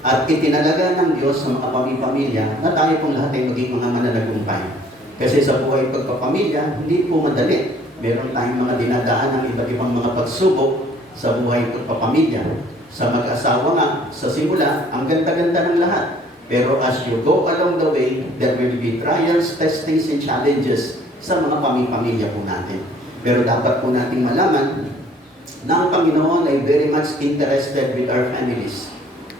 At itinalaga ng Diyos sa mga pamilya na tayo pong lahat ay maging mga mananagumpay. Kasi sa buhay pagpapamilya, hindi po madali. Meron tayong mga dinadaan ng iba't ibang mga pagsubok sa buhay pagpapamilya. Sa mag-asawa nga, sa simula, ang ganda-ganda ng lahat. Pero as you go along the way, there will be trials, testings, and challenges sa mga pamilya po natin. Pero dapat po nating malaman na ang Panginoon ay very much interested with our families.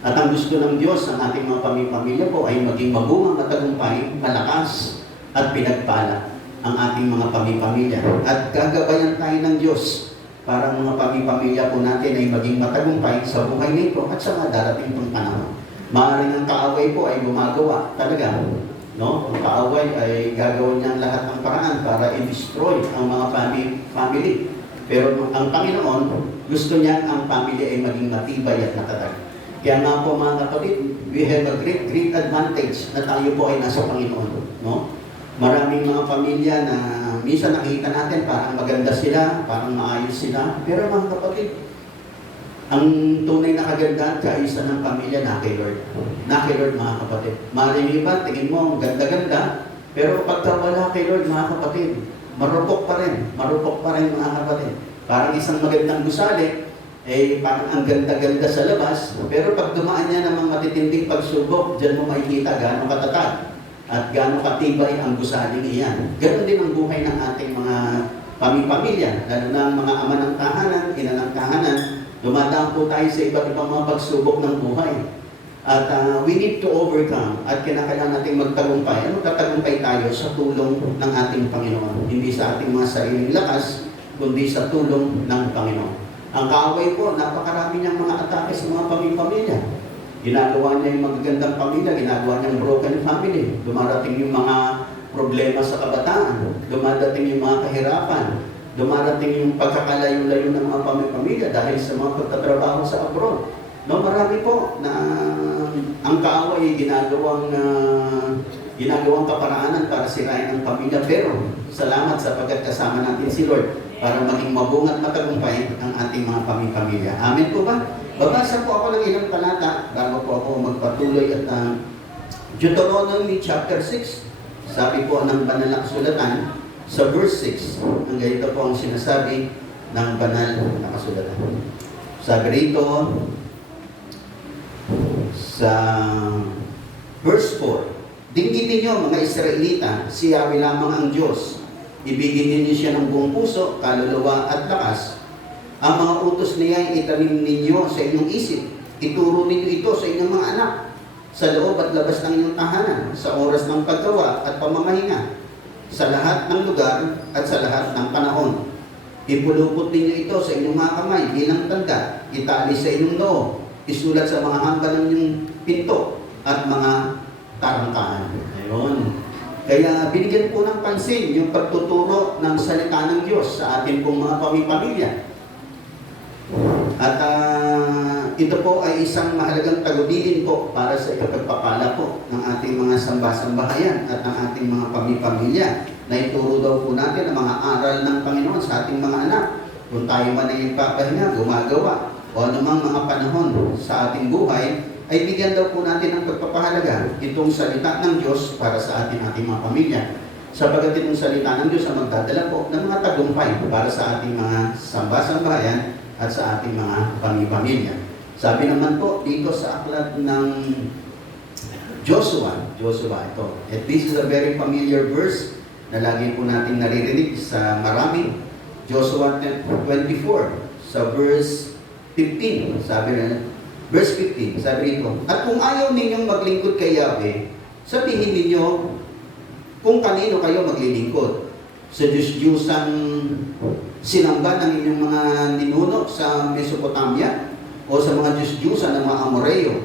At ang gusto ng Diyos sa ating mga pamilya po ay maging mabungang matagumpay, malakas, at pinagpala ang ating mga pamilya. At gagabayan tayo ng Diyos para ang mga pamilya po natin ay maging matagumpay sa buhay nito at sa mga darating pang panahon. Maaaring ang kaaway po ay gumagawa talaga. No? Ang kaaway ay gagawin niya lahat ng paraan para i-destroy ang mga family. Pero ang Panginoon, gusto niya ang family ay maging matibay at matatag. Kaya nga po mga kapatid, we have a great advantage na tayo po ay nasa Panginoon. No? Maraming mga pamilya na minsan nakikita natin parang maganda sila, parang maayos sila. Pero mga kapatid, ang tunay na kagandahan, kaisa ng pamilya na kay Lord. Na kay Lord mga kapatid. Maraming iba, tingin mo, ang ganda-ganda. Pero pagka wala kay Lord mga kapatid, marupok pa rin mga kapatid. Parang isang magandang gusali, parang ang ganda-ganda sa labas, pero pag dumaan niya ng mga matitinding pagsubok, dyan mo makikita gaano katatag at gaano katibay ang gusaling iyan. Ganon din ang buhay ng ating mga pamilya, lalo na ang mga ama ng tahanan, ina ng tahanan. Dumadaan po tayo sa iba't ibang mga pagsubok ng buhay. At we need to overcome at kinakailangan natin magtagumpay. Magtatagumpay tayo sa tulong ng ating Panginoon. Hindi sa ating mga sariling lakas, kundi sa tulong ng Panginoon. Ang kaaway po, napakarami niyang mga atake sa mga pamilya. Ginagawa niya yung magagandang pamilya, ginagawa niya yung broken family. Dumarating yung mga problema sa kabataan, dumadating yung mga kahirapan, dumarating yung pagkakalayo-layo ng mga pamilya dahil sa mga pagtatrabaho sa abroad. No, marami po na ang kaaway ay ginagawang kaparaanan para sirain ang pamilya. Pero salamat sapagkat kasama natin si Lord para maging mabungat matagumpay ang ating mga pamilya. Amen po ba? Babasa po ako ng ilang talata bago po ako magpatuloy at Deuteronomy chapter 6. Sabi po ng banal na kasulatan sa verse 6. Ang ganito po ang sinasabi ng banal na kasulatan. Sabi rito sa verse 4, "Dinggitin niyo mga Israelita, si Yahweh lamang ang Diyos. Ibigin ninyo siya ng buong puso, kaluluwa at lakas. Ang mga utos niya ay itanim ninyo sa inyong isip. Ituro ninyo ito sa inyong mga anak, sa loob at labas ng inyong tahanan, sa oras ng paggawa at pamamahinga, sa lahat ng lugar at sa lahat ng panahon. Ipulupot ninyo ito sa inyong mga kamay bilang tanda, itali sa inyong noo, isulat sa mga hamba ng inyong pinto at mga tarangkahan." Ayun. Kaya binigyan po ng pansin yung pagtuturo ng salita ng Diyos sa ating pong mga pamilya. At ito po ay isang mahalagang tagubilin po para sa ipagpapala po ng ating mga sambahayan at ng ating mga pamilya. Na ituro daw po natin ang mga aral ng Panginoon sa ating mga anak. Kung tayo man ay papahinga, gumagawa, o anumang mga panahon sa ating buhay, ay bigyan daw po natin ng pagpapahalaga itong salita ng Diyos para sa ating mga pamilya. Sapagat itong salita ng Diyos ang magdadala po ng mga tagumpay para sa ating mga sambahayan at sa ating mga pamilya. Sabi naman po dito sa aklat ng Joshua ito. At this is a very familiar verse na lagi po natin naririnig sa marami. Joshua 24 sa verse 15. Verse 15, sabi rito, "At kung ayaw ninyong maglingkod kay Yahweh, sabihin ninyo kung kanino kayo maglilingkod. Sa Diyos-Diyosang sinamba ng inyong mga ninuno sa Mesopotamia o sa mga Diyos-Diyosan ng mga Amoreo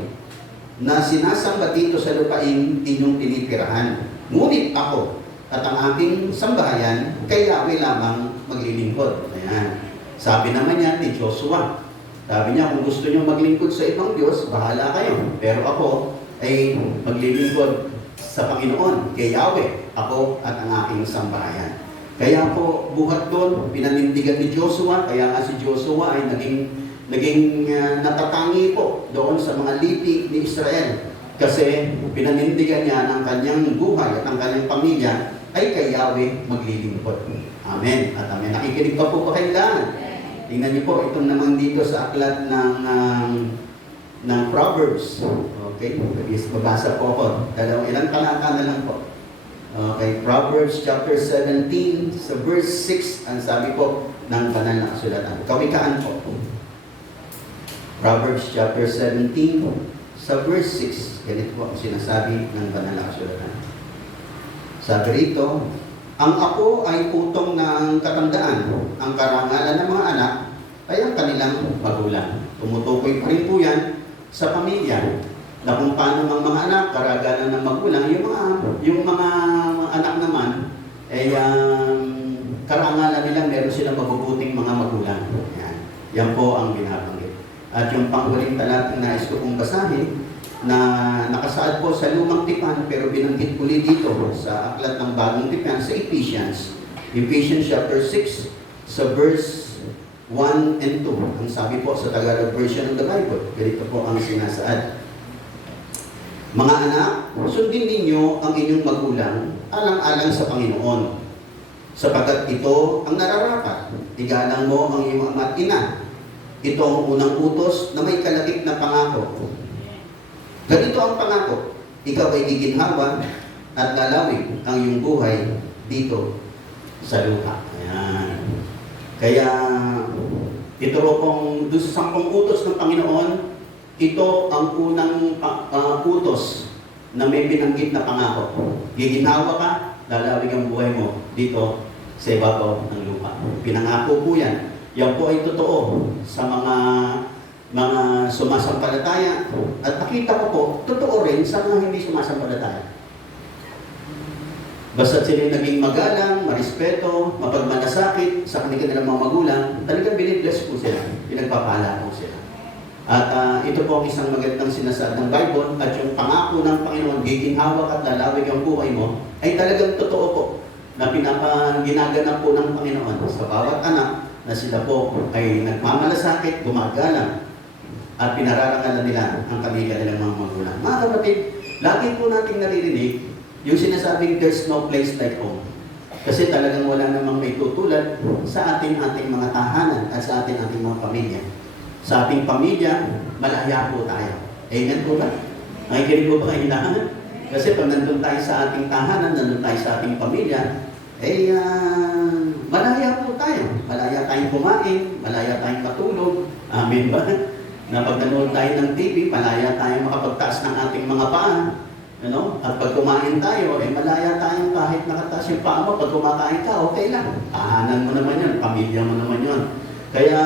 na sinasamba dito sa lupain inyong tinitirahan. Ngunit ako at ang aking sambahayan kay Yahweh lamang maglilingkod." Ayan. Sabi naman yan ni Joshua. Sabi niya, kung gusto niyo maglingkod sa ibang Diyos, bahala kayo. Pero ako ay maglilingkod sa Panginoon, kay Yahweh, ako at ang aking sambahayan. Kaya po, buhat doon, pinanindigan ni Joshua, kaya nga si Joshua ay naging naging natatangi po doon sa mga lipi ni Israel. Kasi pinanindigan niya ng kanyang buhay at ng kanyang pamilya ay kay Yahweh maglilingkod. Amen. At amen. Nakikinig pa po ba kayo lahat? Tingnan niyo po, itong naman dito sa aklat ng Proverbs. Okay? Babasa po ako. Ilang talata na lang po. Okay, Proverbs chapter 17, sa verse 6, ang sabi po ng banal na kasulatan. Kawikaan po. Proverbs chapter 17, sa verse 6, ganito po ang sinasabi ng banal na kasulatan. Sabi rito, ang apo ay utong ng katandaan. Ang karangalan ng mga anak ay ang kanilang magulang. Tumutukoy pa rin po yan sa pamilya. Na kung paano mga anak, karagalan ng magulang, yung mga anak naman, ay karangalan nila, meron silang mabubuting mga magulang. Yan po ang binabanggit. At yung panghuling talatang nais ko pong basahin, na nakasaad po sa lumang tipan, pero binanggit uli dito sa aklat ng bagong tipan sa Ephesians. Ephesians chapter 6, sa verse 1 and 2. Ang sabi po sa Tagalog version of the Bible, ganito po ang sinasaad. Mga anak, sundin ninyo ang inyong magulang alang-alang sa Panginoon, sapagkat ito ang nararapat. Igalang mo ang iyong ama at ina. Ito ang unang utos na may kalakip na pangako. Ganito ang pangako, ikaw ay giginhawa at lalawig ang iyong buhay dito sa lupa. Ayan. Kaya ito pong doon sa 10 utos ng Panginoon, ito ang unang utos na may binanggit na pangako. Giginhawa ka, lalawig ang buhay mo dito sa ibabaw ng lupa. Pinangako po yan. Yan po ay totoo sa mga sumasampalataya. At nakita ko po, totoo rin sa mga hindi sumasampalataya. Basta sila naging magalang, marespeto, mapagmalasakit sa kanilang mga magulang, talagang binibless po sila, pinagpapala po sila. At ito po ang isang magandang sinasaad ng Bible, at yung pangako ng Panginoon, giginhawak at lalawig ang buhay mo, ay talagang totoo po, na ginaganap po ng Panginoon sa bawat anak, na sila po ay nagmamalasakit, gumagalang, at pinararangalan nila ang pamilya nilang mga magulang. Mga kapatid, lagi po nating naririnig yung sinasabing there's no place like home. Kasi talagang wala namang may tutulad sa ating mga tahanan at sa ating mga pamilya. Sa ating pamilya, malaya po tayo. Amen po ba? Nakikinig po ba kayo lahat? Kasi pag nandun tayo sa ating tahanan, nandun tayo sa ating pamilya, malaya po tayo. Malaya tayong kumain, malaya tayong matulog. Amen ba? Na pag nanood tayo ng TV, malaya tayong makapagtaas ng ating mga paa. At pag kumain tayo, malaya tayong kahit nakataas yung paa mo, pag kumakain ka, okay lang. Tahanan mo naman yun, pamilya mo naman yun. Kaya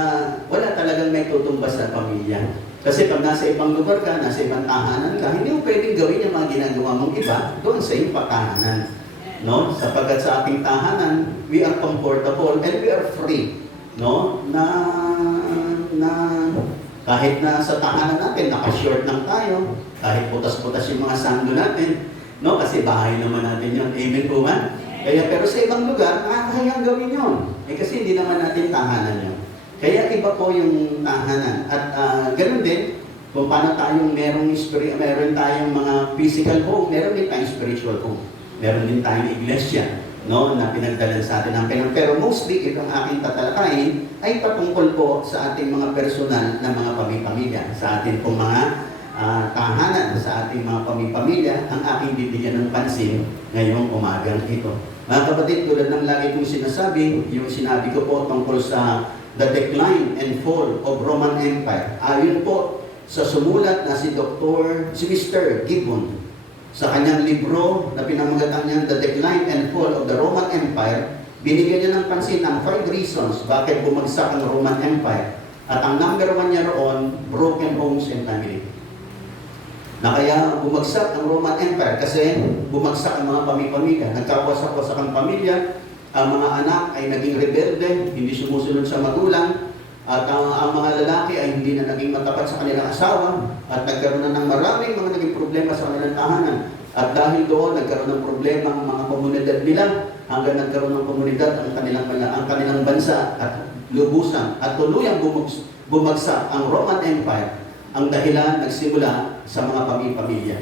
wala talagang may tutumbas sa pamilya. Kasi pag nasa ibang lugar ka, nasa ibang tahanan ka, hindi mo pwedeng gawin yung mga ginagawa mong iba doon sa iyong tahanan. Sapagkat sa ating tahanan, we are comfortable and we are free. Na kahit na sa tahanan natin, naka-short lang tayo, kahit butas-butas yung mga sando natin, kasi bahay naman natin yun. Amen po ba? Kaya, pero sa ibang lugar, nakakahiyang gawin yun. Kasi hindi naman natin tahanan yun. Kaya iba po yung tahanan. At ganoon din, kung paano tayong meron tayong mga physical home, meron din tayong spiritual home. Meron din tayong iglesia, na pinagdalan sa atin ng Panginoon. Pero mostly, itong aking tatalakayin ay patungkol po sa ating mga personal na mga pamilya, sa ating pong mga tahanan, sa ating mga pamilya, ang aking bibigyan ng pansin ngayong umagang ito. Mga kapatid, tulad ng lagi kong sinasabi, yung sinabi ko po tungkol sa the decline and fall of Roman Empire. Ayon po sa sumulat na si Mr. Gibbon, sa kanyang libro na pinamagatan niya The Decline and Fall of the Roman Empire, binigyan niya ng pansin ang 5 reasons bakit bumagsak ang Roman Empire. At ang number 1 niya roon, broken homes and family. Na kaya bumagsak ang Roman Empire kasi bumagsak ang mga pamilya. Nagkawasak-wasak ang pamilya, ang mga anak ay naging rebelde, hindi sumusunod sa magulang, at ang mga lalaki ay hindi na naging matapat sa kanilang asawa, at nagkaroon na ng maraming mga naging problema sa kanilang tahanan. At dahil doon, nagkaroon ng problema ang mga komunidad nila, hanggang nagkaroon ng komunidad ang kanilang bansa at lubusan at tuluyang bumagsak ang Roman Empire, ang dahilan nagsimula sa mga pamilya.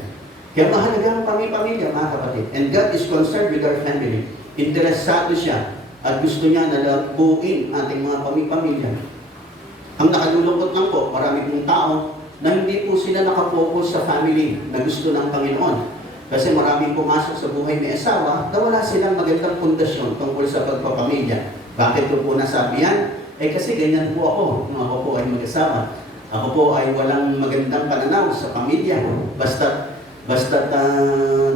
Kaya mahalaga ang pamilya, mga kapatid. And God is concerned with our family. Interesado siya at gusto niya na buuin ating mga pamilya. Ang nakalulungkot lang po, marami pong tao na hindi po sila nakapokus sa family na gusto ng Panginoon. Kasi maraming pumasok sa buhay may asawa na wala silang magandang pundasyon tungkol sa pagpapamilya. Bakit ko po nasabi yan? Kasi ganyan po ako. Ako po ay mag-asawa. Ako po ay walang magandang pananaw sa pamilya. Basta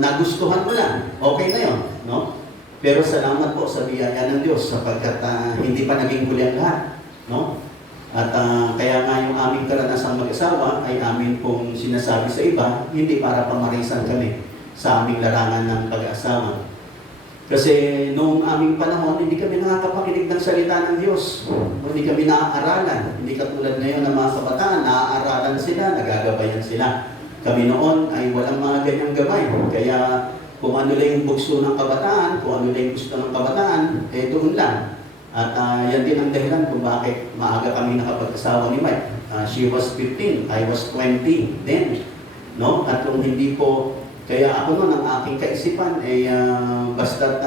nagustuhan mo lang, okay na yun. No? Pero salamat po sa biyaya ng Diyos sapagkat hindi pa naging huli ang lahat. No? At kaya nga yung aming karanasang mag-asawa ay amin pong sinasabi sa iba, hindi para pamarisan kami sa aming larangan ng pag-asawa. Kasi noong aming panahon, hindi kami nakakapakinig ng salita ng Diyos. Hindi kami naaaralan. Hindi katulad ngayon ng mga kabataan, naaaralan sila, nagagabayan sila. Kami noon ay walang mga ganyang gabay. Kaya kung ano lang yung bugso ng kabataan, kung ano lang yung gusto ng kabataan, doon lang. At yan din ang dahilan kung bakit maaga kami nakapag-asawa ni Mike. She was 15, I was 20 then. No? At kung hindi po, kaya ako noon, ang aking kaisipan ay basta't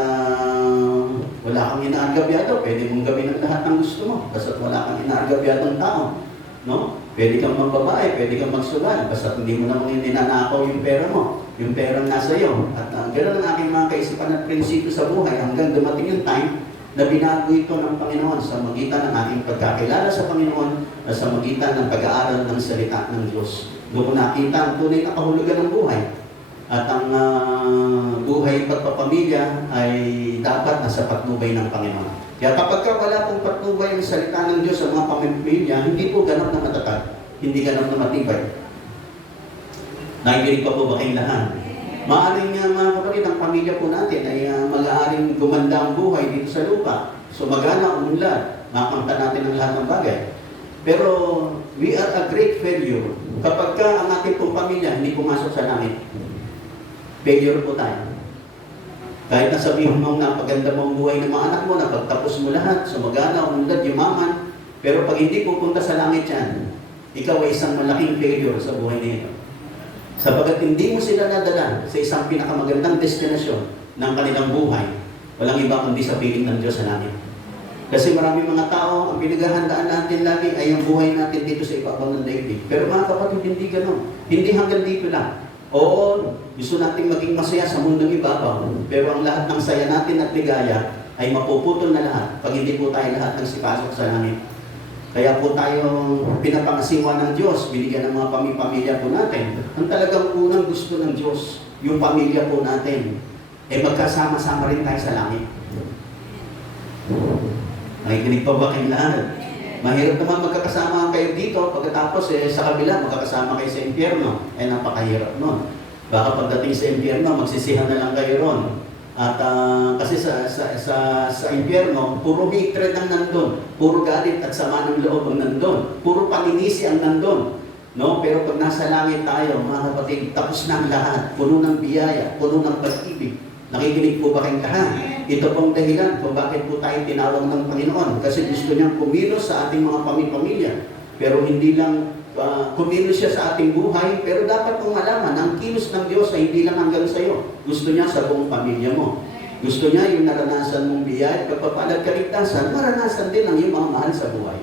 wala kang inaagabyado, pwede mong gawin ang lahat ng gusto mo. Basta't wala kang inaagabyadong tao. No? Pwede kang magbabae, pwede kang magsugal, basta't hindi mo naman ninanakaw yung pera mo. Yung perang nasa iyo. At ganoon ang aking mga kaisipan at prinsipyo sa buhay hanggang dumating yung time na binago ito ng Panginoon sa magitan ng aking pagkakilala sa Panginoon at sa magitan ng pag-aaral ng salita ng Diyos. Doon ko nakita ang tunay na kahulugan ng buhay. At ang buhay pagpapamilya ay dapat nasa patnubay ng Panginoon. Kaya kapag wala pong patnubay ang salita ng Diyos sa mga pamilya, hindi po ganap na matatag, hindi ganap na matibay. Nakikinig pa po ba kayong lahat? Maaring mga kapatid, ang pamilya po natin ay mag-aaring gumanda ang buhay dito sa lupa. So magana, umunlad, makamta natin ang lahat ng bagay. Pero we are a great failure kapag ang ating pong pamilya hindi pumasok sa langit. Failure po tayo. Kahit nasabihin mong napaganda mo ang buhay ng mga anak mo, napagtapos mo lahat, sumagana, umunlad, yumaman, pero pag hindi pupunta sa langit yan, ikaw ay isang malaking failure sa buhay nito. Sapagat hindi mo sila nadala sa isang pinakamagandang destinasyon ng kanilang buhay, walang iba kundi sa piling ng Diyos sa langit. Kasi maraming mga tao, ang pinaghahandaan natin lagi ay ang buhay natin dito sa ibabaw ng daigdig. Pero mga kapatid, hindi gano'n. Hindi hanggang dito lang. Oo, gusto natin maging masaya sa mundong ibabaw. Pero ang lahat ng saya natin at ligaya ay mapuputol na lahat pag hindi po tayo lahat ng sipasok sa langit. Kaya po tayong pinapangasiwa ng Diyos, binigyan ng mga pamilya po natin. Ang talagang unang gusto ng Diyos, yung pamilya po natin, magkasama-sama rin tayo sa langit. Nakikinig pa ba kayo lahat? Mahirap naman magkakasama kayo dito, pagkatapos sa kabila, magkakasama kayo sa impyerno. Napakahirap nun. Baka pagdating sa impyerno, magsisihan na lang kayo ron. At kasi sa impyerno, puro hatred ang nandun. Puro galit at sama ng loob ang nandun. Puro paninisi ang nandun. No? Pero pag nasa langit tayo, mga kapatid, tapos na ang lahat. Puno ng biyaya, puno ng pag-ibig. Nakikinig po ba kayong lahat? Ito pong dahilan kung bakit po tayo tinawag ng Panginoon. Kasi gusto niyang kumilos sa ating mga pamilya. Pero hindi lang kumilos siya sa ating buhay, pero dapat mong malaman, ang kilos ng Diyos ay hindi lang hanggang sa iyo. Gusto niya sa buong pamilya mo. Gusto niya yung naranasan mong biyaya at pagpapalag kaligtasan, maranasan din ang iyong mga mahal sa buhay.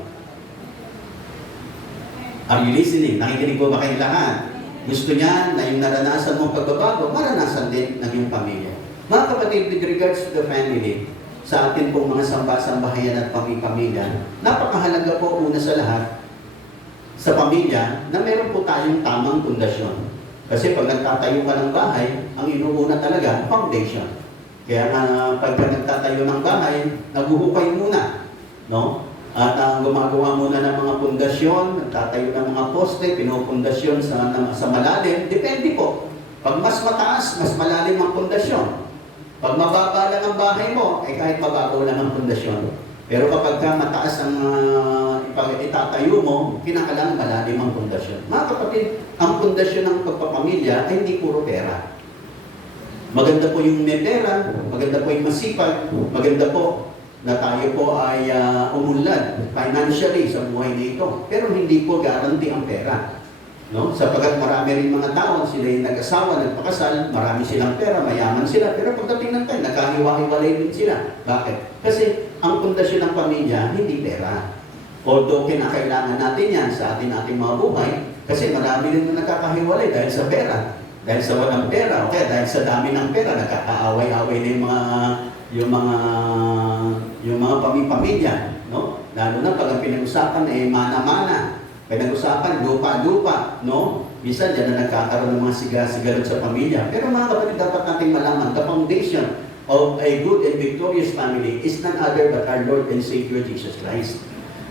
Are you listening? Nakikinig po ba kayong lahat? Gusto niya na yung naranasan mong pagbabago, maranasan din ng iyong pamilya. Mga kapatid, with regards to the family, sa atin pong mga samba-sambahayan at pamilya, napakahalaga po una sa lahat, sa pamilya, na meron po tayong tamang pundasyon. Kasi pag nagtatayo ka ng bahay, ang inuuna talaga, foundation. Kaya pagka nagtatayo ng bahay, naguhukay muna. No? At gumagawa muna ng mga pundasyon, nagtatayo ng mga poste, pinupundasyon sa malalim. Depende po. Pag mas mataas, mas malalim ang pundasyon. Pag mababa lang ang bahay mo, kahit mababaw lang ang pundasyon. Pero kapag mataas ang itatayo mo, kinakailangan malalim ang pundasyon. Mga kapatid, ang pundasyon ng pagpapamilya ay hindi puro pera. Maganda po yung may pera, maganda po yung masipag, maganda po na tayo po ay umunlad financially sa buhay nito. Pero hindi po guarantee ang pera. No? Sapagat marami rin mga tao, sila yung nag-asawa, nagpakasal, marami silang pera, mayaman sila. Pero pagdating ng time, nagkahiwa-hiwalay din sila. Bakit? Kasi ang pundasyon ng pamilya, hindi pera. Although kinakailangan natin yan sa ating mga buhay, kasi marami rin na nagkakahiwalay dahil sa pera. Dahil sa walang pera, okay, dahil sa dami ng pera, nagkakaaway-away na yung mga pamilya, no? Lalo na pag ang pinag-usapan ay mana-mana. Pinag-usapan, lupa-lupa, no? Minsan dyan na nagkakaroon ng mga sigalot sa pamilya. Pero mga kapatid, dapat natin malaman, the foundation of a good and victorious family is none other but our Lord and Savior Jesus Christ.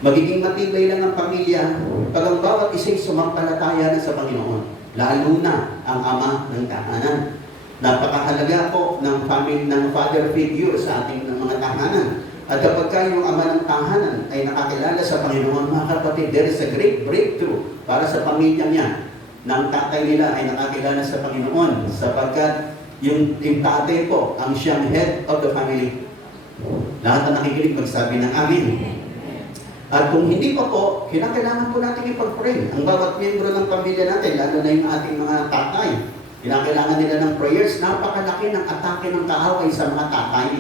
Magiging matibay lang ang pamilya pag ang bawat isa'y sumampalataya na sa Panginoon, lalo na ang ama ng tahanan. Napakahalaga po ng family, ng father figure sa ating mga tahanan. At kapag yung ama ng tahanan ay nakakilala sa Panginoon, mga kapatid, there is a great breakthrough para sa pamilya niya. Nang tatay nila ay nakakilala sa Panginoon, sapagkat yung tatay po ang siyang head of the family. Lahat na nakikinig magsabi ng amin. At kung hindi pa po, kinakailangan po natin ipag-pray. Ang bawat miyembro ng pamilya natin, lalo na yung ating mga tatay, kinakailangan nila ng prayers. Napakalaki ng atake ng kaaway sa mga tatay.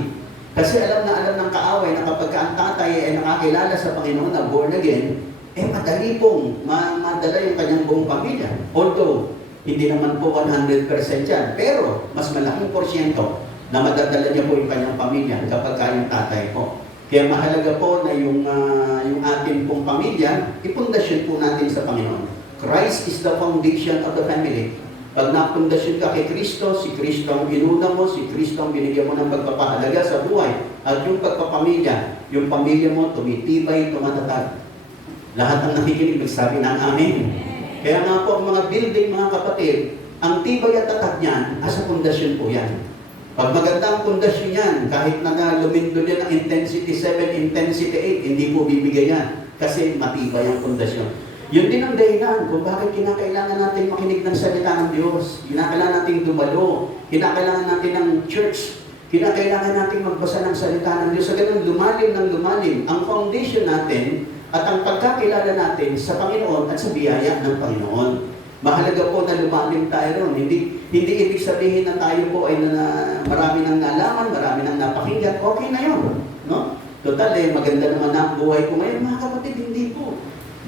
Kasi alam ng kaaway na kapag ang tatay ay nakakilala sa Panginoon na born again, madali pong madala yung kanyang buong pamilya. Although, hindi naman po 100% yan. Pero, mas malaking porsyento na madadala niya po yung kanyang pamilya kapag yung tatay po. Kaya mahalaga po na yung ating pong pamilya, ipundasyon po natin sa Panginoon. Christ is the foundation of the family. Pag napundasyon ka kay Kristo, si Kristo ang inuna mo, si Kristo ang binigyan mo ng pagpapahalaga sa buhay. At yung pagpapamilya, yung pamilya mo tumitibay, tumatatag. Lahat ng nakikinig magsabi ng amin. Kaya nga po ang mga building, mga kapatid, ang tibay at tatag niyan, asa pundasyon po yan. Pag maganda ang pundasyon yan, kahit na lumindo yan ang intensity 7, intensity 8, hindi po bibigay yan. Kasi matibay ang pundasyon. Yun din ang dahilan kung bakit kinakailangan natin makinig ng salita ng Diyos. Kinakailangan natin dumalo. Kinakailangan natin ng church. Kinakailangan natin magbasa ng salita ng Diyos. Sa ganun, lumalim ng lumalim ang foundation natin at ang pagkakilala natin sa Panginoon at sa biyaya ng Panginoon. Mahalaga po na lumalim tayo ron. Hindi ibig sabihin na tayo po ay marami nang nalaman, marami nang napakinggan. Okay na yun. No? Total, maganda naman ang buhay ko ngayon. Mga kapatid, hindi po.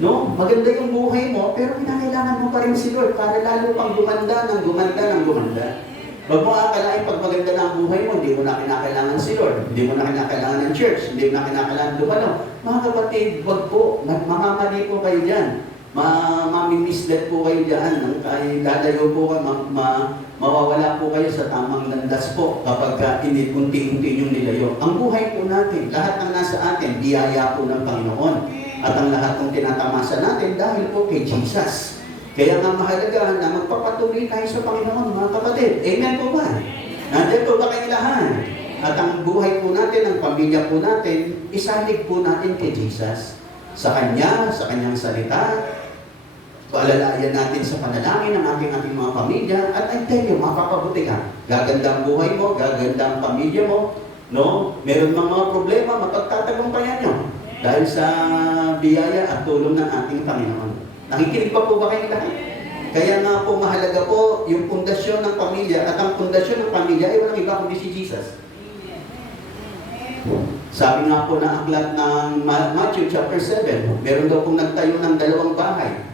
No? Maganda yung buhay mo, pero kinakailangan mo pa rin si Lord para lalo pang gumanda. Huwag mo akalain pag maganda na ang buhay mo, hindi mo na kinakailangan si Lord, hindi mo na kinakailangan ng church, hindi mo na kinakailangan dumalo. Mga kapatid, wag po, mamamali po kayo dyan. Mamimislet po kayo dyan. Lalayo po kayo, mawawala po kayo sa tamang landas po kapag unti-unti yung nilayo. Ang buhay po natin, lahat ng nasa atin, biyaya po ng Panginoon. At ang lahat ng tinatamasa natin dahil po kay Jesus. Kaya nga mahalaga na magpapatuloy tayo sa Panginoon, mga kapatid. Amen po ba? Nandiyan po ba kayo lahat? At ang buhay po natin, ang pamilya po natin, isalig po natin kay Jesus. Sa Kanya, sa Kanyang salita, paalalayan natin sa panalangin ng ating mga pamilya, at I tell you, mapapabuti ka. Gaganda ang buhay mo, gaganda ang pamilya mo, no? Meron mga problema, mapagtatagumpayan nyo. Dahil sa biyaya at tulong ng ating Panginoon. Nakikinig pa po ba kayo lahat? Kaya nga po mahalaga po yung pundasyon ng pamilya at ang pundasyon ng pamilya ay walang iba kundi si Jesus. Sabi nga po na aklat ng Matthew chapter 7, meron daw pong nagtayo ng 2 bahay.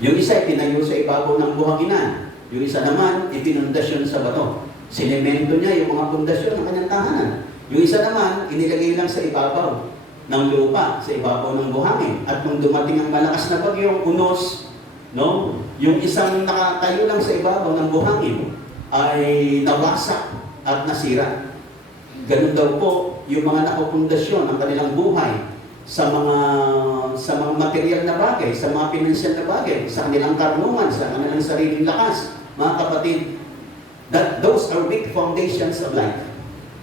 Yung isa ay tinayo sa ibabaw ng buhanginan. Yung isa naman, ipinundasyon sa bato. Sinemento niya yung mga pundasyon ng kanyang tahanan. Yung isa naman, inilagay lang sa ibabaw ng lupa, sa ibabaw ng buhangin. At nung dumating ang malakas na bagyong unos, no, yung isang nakatayo lang sa ibabaw ng buhangin ay nawasak at nasira. Ganun daw po yung mga nakapundasyon ng kanilang buhay sa mga material na bagay, sa mga pinansyal na bagay, sa kanilang karunungan, sa kanilang sariling lakas. Mga kapatid, those are weak foundations of life.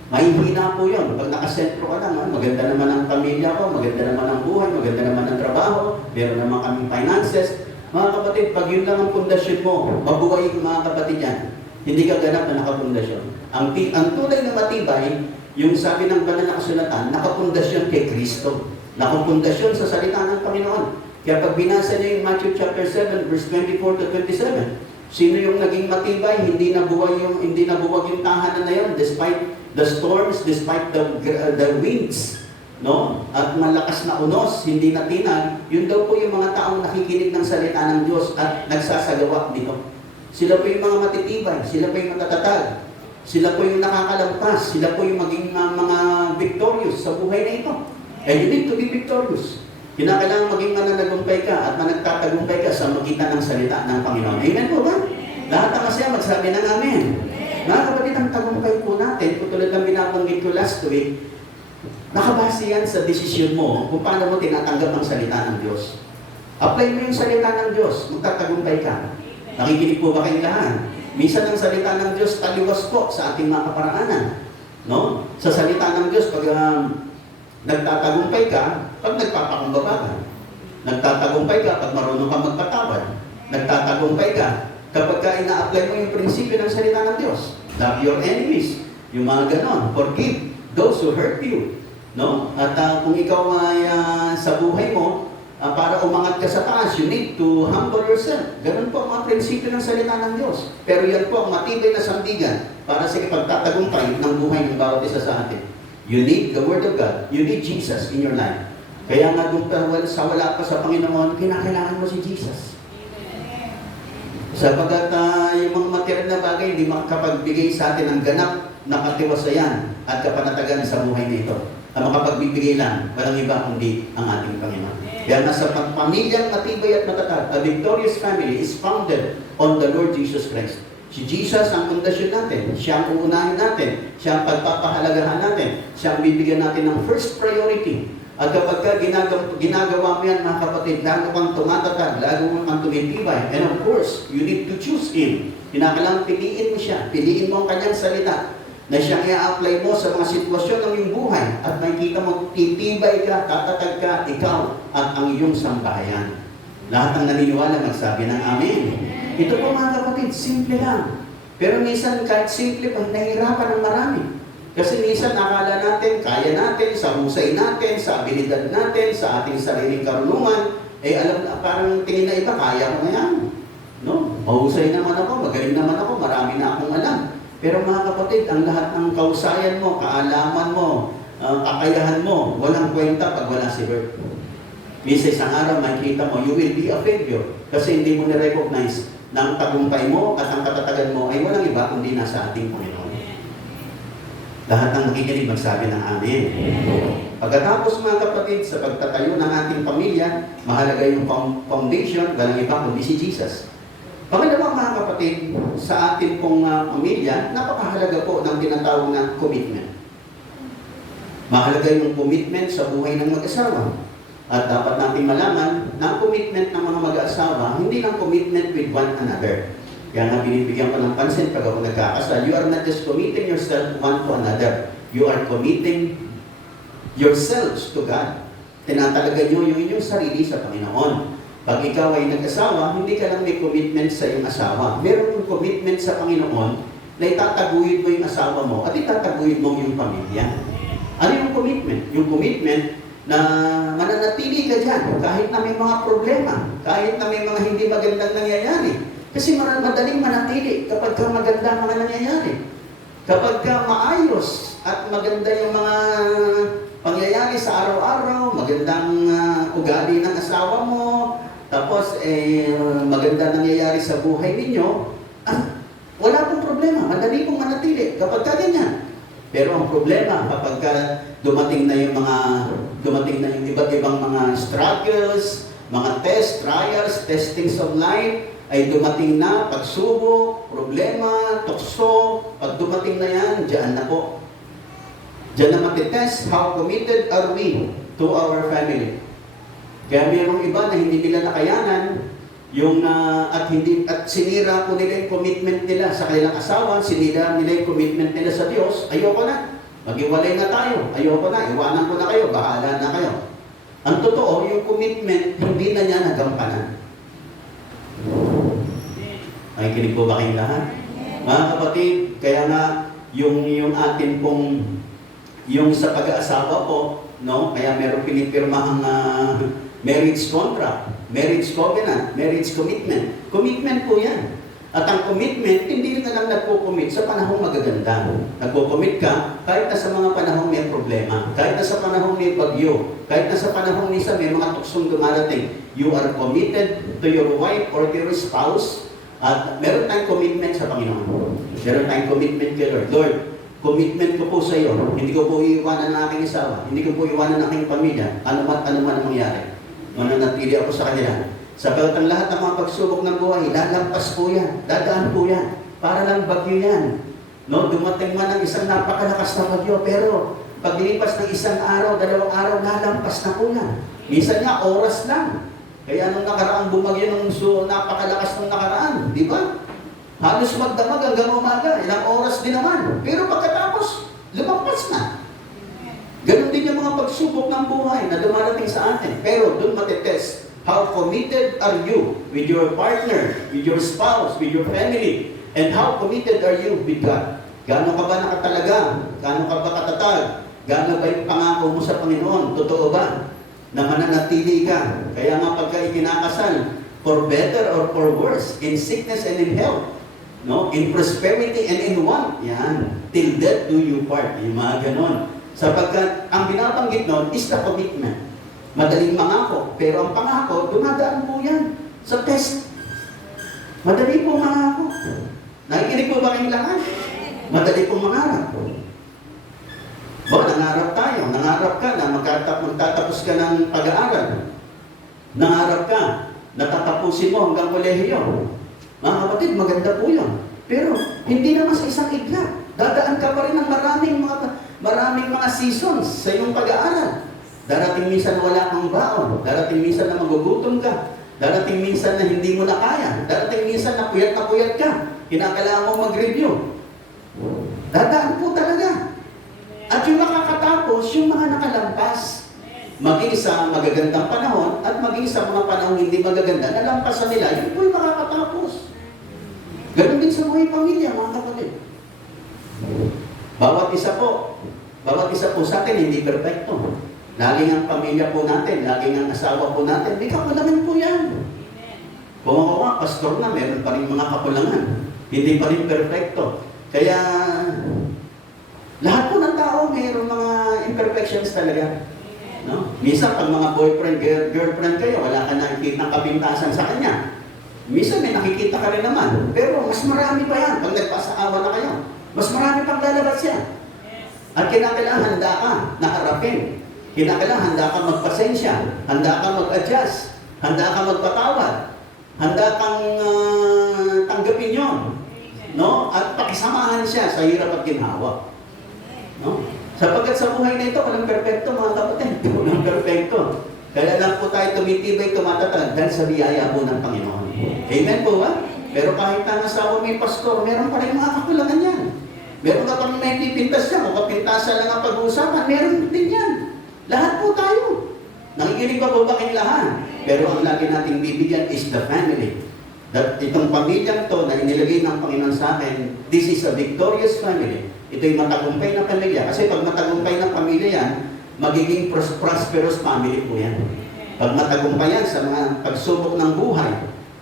Mahihina po yun. Pag nakasentro ka lang, maganda naman ang pamilya ko, maganda naman ang buhay, maganda naman ang trabaho, meron naman kaming finances. Mga kapatid, pag yun lang ang pundasyon mo, mabuhay mga kapatid yan. hindi ka ganap na nakapundasyon. Ang tunay na matibay, yung sabi ng banal na kasulatan, nakapundasyon kay Kristo. Nakapundasyon sa salita ng Panginoon. Kaya pag binasa niyo yung Matthew chapter 7, verse 24 to 27, sino yung naging matibay? Hindi nabuwag yung tahanan na yun, despite the storms, despite the winds, no? At malakas na unos, hindi natinag. Yun daw po yung mga taong nakikinig ng salita ng Diyos at nagsasagawa dito. Sila po yung mga matitibay, sila po yung matatatag, sila po yung nakakalampas, sila po yung maging mga victorious sa buhay na ito. And you need to be victorious. Kinakailangan maging mananagumpay ka at managtatagumpay ka sa magitan ng salita ng Panginoon. Amen po ba? Lahat ang masaya magsabi ng amen. Mga kapatid, ang tagumpay po natin, tulad ng binabanggit ko last week, nakabase yan sa desisyon mo kung paano mo tinatanggap ang salita ng Diyos. Apply mo yung salita ng Diyos, magtatagumpay ka. Nakikinig po ba kayong lahat? Minsan ang salita ng Diyos taliwas po sa ating mga kaparaanan. No? Sa salita ng Diyos, pag nagtatagumpay ka, pag nagpapakumbaba ka. Nagtatagumpay ka pag marunong ka magpatawad. Nagtatagumpay ka kapag ka ina-apply mo yung prinsipyo ng salita ng Diyos. Love your enemies. Yung mga ganon. Forgive those who hurt you. No? At kung ikaw ay sa buhay mo, para umangat ka sa taas, you need to humble yourself. Ganun po ang mga prinsipyo ng salita ng Diyos. Pero yan po ang matibay na sandigan para sa ipagtatagumpay ng buhay ng bawat isa sa atin. You need the Word of God. You need Jesus in your life. Kaya nga doon sa wala pa sa Panginoon, kinakailangan mo si Jesus. Sapagat yung mga material na bagay, hindi makapagbigay sa atin ng ganap na katiwasayan at kapanatagan sa buhay na ito. Ang makapagbibigay lang, walang iba kundi ang ating Panginoon. Kaya nasa pamilyang matibay at matatag, a victorious family is founded on the Lord Jesus Christ. Si Jesus ang pundasyon natin, siya ang uunahin natin, siya ang pagpapahalagahan natin, siya ang bibigyan natin ng first priority. At kapag ka ginagawa mo yan, mga kapatid, lalo kang tumatatag, lalo kang tumitibay. And of course, you need to choose Him. Kinakailangan piliin mo siya, piliin mo ang kanyang salita, na siyang i-apply mo sa mga sitwasyon ng iyong buhay at makikita mo, titibay ka, tatatag ka, ikaw at ang iyong sambahayan. Lahat ng naniniwala magsabi ng amen. Ito po mga kapatid, simple lang. Pero minsan kahit simple, pag nahihirapan ng marami. Kasi minsan akala natin, kaya natin, sa husay natin, sa abilidad natin, sa ating sariling karunungan, alam na, parang tingin na iba, kaya ko na yan. No? Mahusay naman ako, magaling naman ako, marami na akong alam. Pero mga kapatid, ang lahat ng kausayan mo, kaalaman mo, kakayahan mo, walang kwenta pag wala si Lord. Minsan isang araw, makikita mo, you will be a failure. Kasi hindi mo na-recognize na ang tagumpay mo at ang katatagan mo ay walang iba kundi nasa ating Panginoon. Lahat ng nakikinig magsabi ng amen. Pagkatapos mga kapatid, sa pagtatayo ng ating pamilya, mahalaga yung foundation, walang iba kundi si Jesus. Pangalawa mga kapatid, sa ating pong pamilya, napakahalaga po ng tinatawag na commitment. Mahalaga yung commitment sa buhay ng mag-asawa. At dapat natin malaman na ang commitment ng mga mag-asawa, hindi lang commitment with one another. Kaya nga binibigyan ko ng pansin pag ako nagkakasal, you are not just committing yourself one to another. You are committing yourselves to God. Tinatalaga nyo yung inyong sarili sa Panginoon. Pag ikaw ay nag-asawa, hindi ka lang may commitment sa iyong asawa. Meron yung commitment sa Panginoon na itataguyod mo yung asawa mo at itataguyod mo yung pamilya. Ano yung commitment? Yung commitment na mananatili ka dyan kahit na may mga problema, kahit na may mga hindi magandang nangyayari. Kasi madaling manatili kapag ka maganda ang mga nangyayari. Kapag ka maayos at maganda yung mga pangyayari sa araw-araw, magandang ugali ng asawa mo, tapos maganda nangyayari sa buhay ninyo, wala pong problema, madali pong manatili kapag ka ganyan. Pero ang problema kapag ka dumating na yung iba't ibang mga struggles, mga tests, trials, testings of life, ay dumating na, pagsubok, problema, tukso, pag dumating na yan, diyan na po. Diyan na matitest, how committed are we to our family. Kaya mayroong iba na hindi nila nakayanan, at sinira po nila yung commitment nila sa kanilang asawa, sinira nila yung commitment nila sa Diyos, ayoko na, maghiwalay na tayo, ayoko na, iwanan ko na kayo, bahala na kayo. Ang totoo, yung commitment, hindi na niya nagampanan. Nakikinig po ba kayong lahat? Mga kapatid, kaya nga yung atin pong yung sa pag-aasawa po, no? Kaya meron pinipirmahang marriage contract, marriage covenant, marriage commitment. Commitment po yan. At ang commitment, hindi ka lang nagko-commit sa panahong magaganda. Nagko-commit ka kahit na sa mga panahong may problema, kahit na sa panahong may bagyo, kahit na sa panahong minsan may mga tuksong dumarating. You are committed to your wife or to your spouse. At meron tayong commitment sa Panginoon. Meron tayong commitment kay Lord. Lord, commitment ko po sa iyo. Hindi ko po iiwanan ng aking asawa. Hindi ko po iiwanan ng aking pamilya. Ano man mangyari. Mananatili ako sa kanila. Sabagat ang lahat ng mga pagsubok ng buhay, lalampas po yan. Dadaan po yan. Para lang bagyo yan. No, dumating man ang isang napakalakas na bagyo, pero paglipas ng isang araw, 2 araw, lalampas na po yan. Minsan nga, oras lang. Kaya nung nakaraang bumagyo ng napakalakas nung nakaraan, di ba? Halos magdamag hanggang umaga, ilang oras din naman. Pero pagkatapos, lumampas na. Ganon din yung mga pagsubok ng buhay na dumarating sa atin. Pero doon matetest, how committed are you with your partner, with your spouse, with your family? And how committed are you with God? Gaano ka ba nakatalaga? Gaano ka ba katatag? Gaano ba yung pangako mo sa Panginoon? Totoo ba? Na mananatili ka. Kaya nga pagka ikinakasal, for better or for worse, in sickness and in health, no? In prosperity and in want. Yan. Till death do you part. Yung mga ganon. Sapagkat ang binabanggit nun is the commitment. Madaling mangako, pero ang pangako, dumadaan po yan sa test. Madali po mangako. Nakikinig po ba kayong lahat? Madali po mangarap. Nangarap tayo. Nangarap ka na magtatapos ka ng pag-aaral. Nangarap ka na tatapusin mo hanggang kolehiyo. Mga kapatid, maganda po yun. Pero hindi naman sa isang igla. Dadaan ka pa rin ng maraming mga seasons sa iyong pag-aaral. Darating minsan wala kang baon. Darating minsan na magugutom ka. Darating minsan na hindi mo na kaya. Darating minsan na puyat ka. Kinakailangan mo mag-review. Dadaan po talaga. At yung makakatapos, yung mga nakalampas. Maging sa magagandang panahon at maging sa mga panahon hindi magaganda, nalampasan nila, yun po yung makakatapos. Ganon din sa buhay pamilya, mga kapatid. Bawat isa po sa atin hindi perfecto. Laging ang pamilya po natin, laging ang asawa po natin, may kakulangan po yan. Kung ako nga, pastor na, meron pa rin mga kakulangan. Hindi pa rin perfecto. Kaya, lahat po ng tao, mayroong mga imperfections talaga. No? Minsan, pag mga boyfriend, girlfriend kayo, wala ka nakikita ng kapintasan sa kanya. Minsan, may nakikita ka rin naman. Pero, mas marami pa yan. Pag nagpasaawa na kayo, mas marami pang lalabas yan. At kinakailangan handa ka na harapin. Kinakailangan handa ka magpasensya, handa ka mag-adjust, handa ka magpatawad, handa kang tanggapin yun. No? At pakisamahan siya sa hirap at ginhawa. No? Sapagkat sa buhay na ito, walang perfecto mga kapatid. Walang perfecto. Kaya lang po tayo tumitibay, tumatatag dahil sa biyaya po ng Panginoon. Amen po ba? Pero kahit ang asawa may pastor, meron pa rin mga kakulangan yan. Meron ka pang may pipintas niya, kung kapintasan lang ang pag-uusapan, meron din yan. Lahat po tayo. Nakikinig pa po ba kayong lahat? Pero ang lagi nating bibigyan is the family. That itong pamilyang to na inilagay ng Panginoon sa akin, this is a victorious family. Ito'y matagumpay na pamilya. Kasi pag matagumpay na pamilya yan, magiging prosperous family po yan. Pag matagumpay yan sa mga pagsubok ng buhay,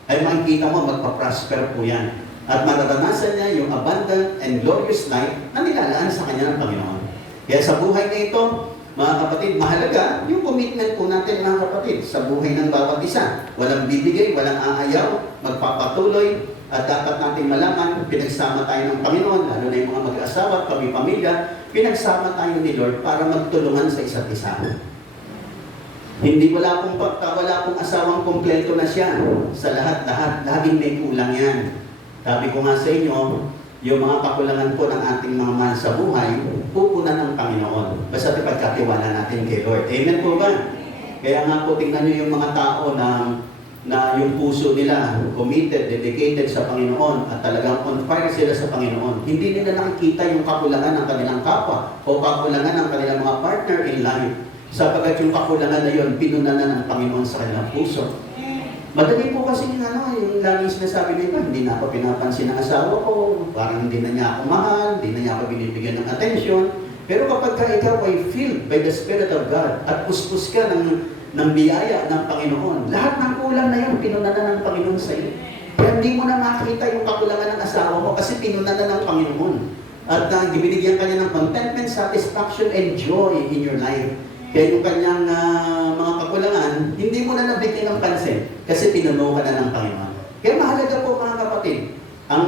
ay makikita mo magpa-prosper po yan. At mararanasan niya yung abundant and glorious life na nilalaan sa kanya ng Panginoon. Kaya sa buhay na ito, mga kapatid, mahalaga yung commitment po natin, mga kapatid, sa buhay ng bawat isa. Walang bibigay, walang aayaw, magpapatuloy, at dapat natin malaman, pinagsama tayo ng Panginoon, lalo na yung mga mag-asawa at pamilya, pinagsama tayo ni Lord para magtulungan sa isa't isa. Hindi wala pong asawang kompleto na siya. Sa lahat-lahat, laging may kulang yan. Sabi ko nga sa inyo, yung mga kakulangan po ng ating mga mahal sa buhay, pupunan ng Panginoon. Basta ipagkatiwala natin kay Lord. Amen po ba? Kaya nga po, tingnan nyo yung mga tao na yung puso nila committed, dedicated sa Panginoon at talagang on fire sila sa Panginoon. Hindi nila nakikita yung kakulangan ng kanilang kapwa o kakulangan ng kanilang mga partner in life. Sapagkat yung kakulangan na yun, pinunanan ng Panginoon sa kanilang puso. Madali po kasi yung laging sinasabi nito, hindi na ako pinapansin ng asawa ko, parang hindi na niya ako mahal, hindi na niya ako binibigyan ng attention. Pero kapag ka ikaw ay filled by the Spirit of God at puspos ka ng biyaya ng Panginoon, lahat ng kulang na yun, pinunanan ng Panginoon sa iyo. Kaya hindi mo na makita yung kakulangan ng asawa mo kasi pinunanan ng Panginoon. At binigyan ka niya ng contentment, satisfaction, and joy in your life. Kaya yung kanyang mga kakulangan, hindi mo na nabigyan ng pansin kasi pinuno ka na ng Panginoon. Kaya mahalaga po mga kapatid, ang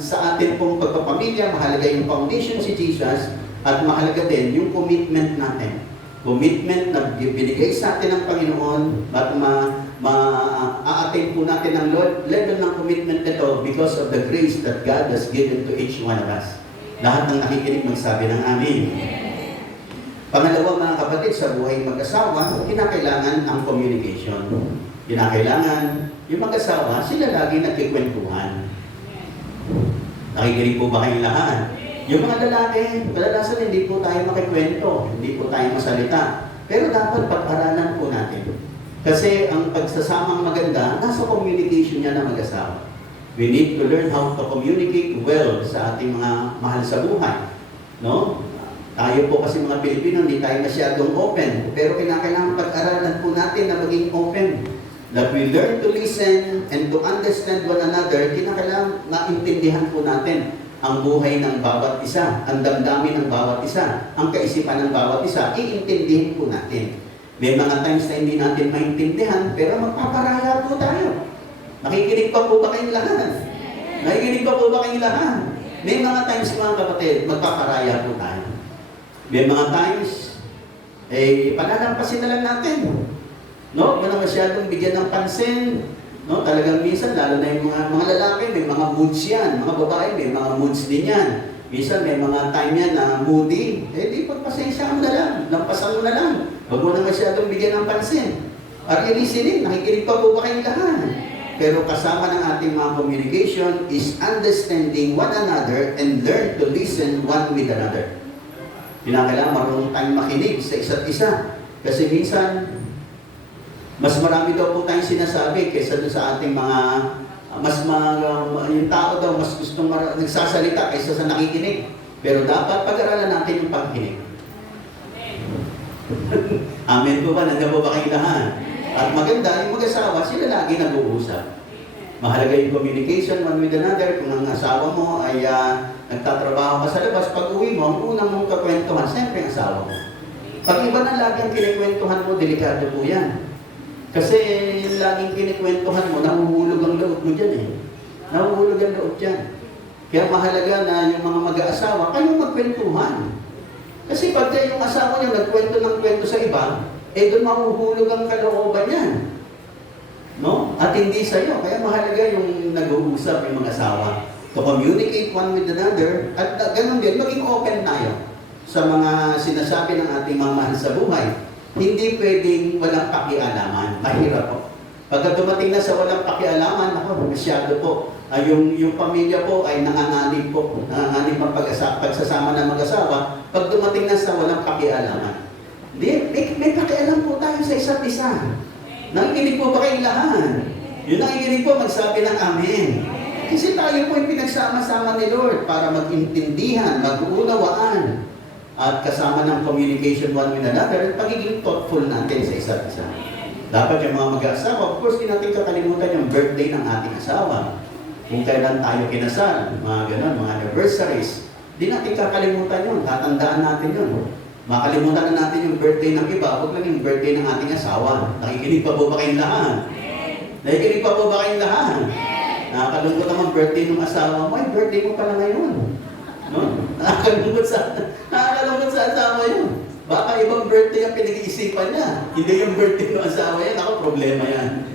sa atin pong pagpapamilya, mahalaga yung foundation si Jesus at mahalaga din yung commitment natin. Commitment na binigay sa atin ng Panginoon at ma-attain po natin ang level ng commitment nito because of the grace that God has given to each one of us. Lahat ng nakikinig magsabi ng Amen. Pangalawa mga kapatid, sa buhay mag-asawa, kinakailangan ang communication. Kinakailangan yung mag-asawa, sila lagi nagkikwentuhan. Nakikinig po ba kayong lahat? Yung mga lalaki, kadalasan hindi po tayo makikwento, hindi po tayo masalita. Pero dapat pag-aralan po natin. Kasi ang pagsasamang maganda, nasa communication niya na mag-asawa. We need to learn how to communicate well sa ating mga mahal sa buhay. No? Tayo po kasi mga Pilipino, hindi tayo masyadong open. Pero kinakailangan pag-aralan po natin na maging open. That we learn to listen and to understand one another, kinakailangan naintindihan po natin ang buhay ng bawat isa, ang damdamin ng bawat isa, ang kaisipan ng bawat isa, iintindihin po natin. May mga times na hindi natin maintindihan, pero magpaparaya po tayo. Nakikinig pa po ba kayong lahat? Nakikinig pa po ba kayong lahat? May mga times mga kapatid, magpaparaya po tayo. May mga times, palalampasin na lang natin. No? Wala masyadong bigyan ng pansin. No? Talagang minsan, lalo na yung mga lalaki, may mga moods yan. Mga babae, may mga moods din yan. Minsan, may mga time yan na moody. Di pagpasensya mo na lang. Lampasan mo na lang. Huwag mo na masyadong bigyan ng pansin. Are you listening? Nakikinig pa po ba kayong lahat? Pero kasama ng ating mga communication is understanding one another and learn to listen one with another. Kinakailangan marunong tayong makinig sa isa't isa. Kasi minsan, mas marami daw po tayong sinasabi kaysa sa ating mga, yung tao daw mas gustong nagsasalita kaysa sa nakikinig. Pero dapat pag-aralan natin yung pagkinig. Amen po ba? Nandiyan po ba kayong lahat? At maganda, yung mag-asawa, sila lagi nag-uusap. Mahalaga yung communication one with another. Kung ang asawa mo ay nagtatrabaho ka sa labas, pag uwi mo, ang unang mong kakwentuhan, siyempre ang asawa mo. Pag iba na lagi ang kinikwentuhan mo, delikado po yan. Kasi yung laging kinikwentuhan mo, nahuhulog ang loob mo dyan eh. Nahuhulog ang loob dyan. Kaya mahalaga na yung mga mag-aasawa, kayong magkwentuhan. Kasi pag yung asawa niya nagkwento ng kwento sa iba, doon mahuhulog ang kalooban yan. No? At hindi sa iyo. Kaya mahalaga yung nag-uusap yung mga asawa. To communicate one with another. At ganun din, maging open tayo sa mga sinasabi ng ating mga mahal sa buhay. Hindi pwedeng walang pakialaman. Mahirap po. Pagka dumating na sa walang pakialaman, ako, masyado po. Yung pamilya po ay nanganganib po. Nanganganib ang pagsasama ng mag-asawa. Pag dumating na sa walang pakialaman. May pakialam po tayo sa isa't isa. Nakikinig po ba kayong lahat? Yung nakikinig po, magsabi ng Amen. Kasi tayo po yung pinagsama-sama ni Lord para mag-intindihan, mag-uunawaan, at kasama ng communication one with another, at pagiging thoughtful natin sa isa't isa. Dapat yung mga mag-asawa, of course, di natin kakalimutan yung birthday ng ating asawa. Kung kailan tayo kinasal, mga ganun, mga anniversaries, di natin kakalimutan yun, tatandaan natin yun. Makalimutan na natin yung birthday ng iba, huwag lang yung birthday ng ating asawa. Nakikinig pa po ba kayong lahat? Nakikinig pa po ba kayong lahat? Nakakalungkot naman birthday ng asawa mo, ay birthday mo pala ngayon. No? Nakakalungkot sa asawa yun. Baka ibang birthday ang pinag-iisipan niya. Hindi yung birthday ng asawa yan. Ako, problema yan.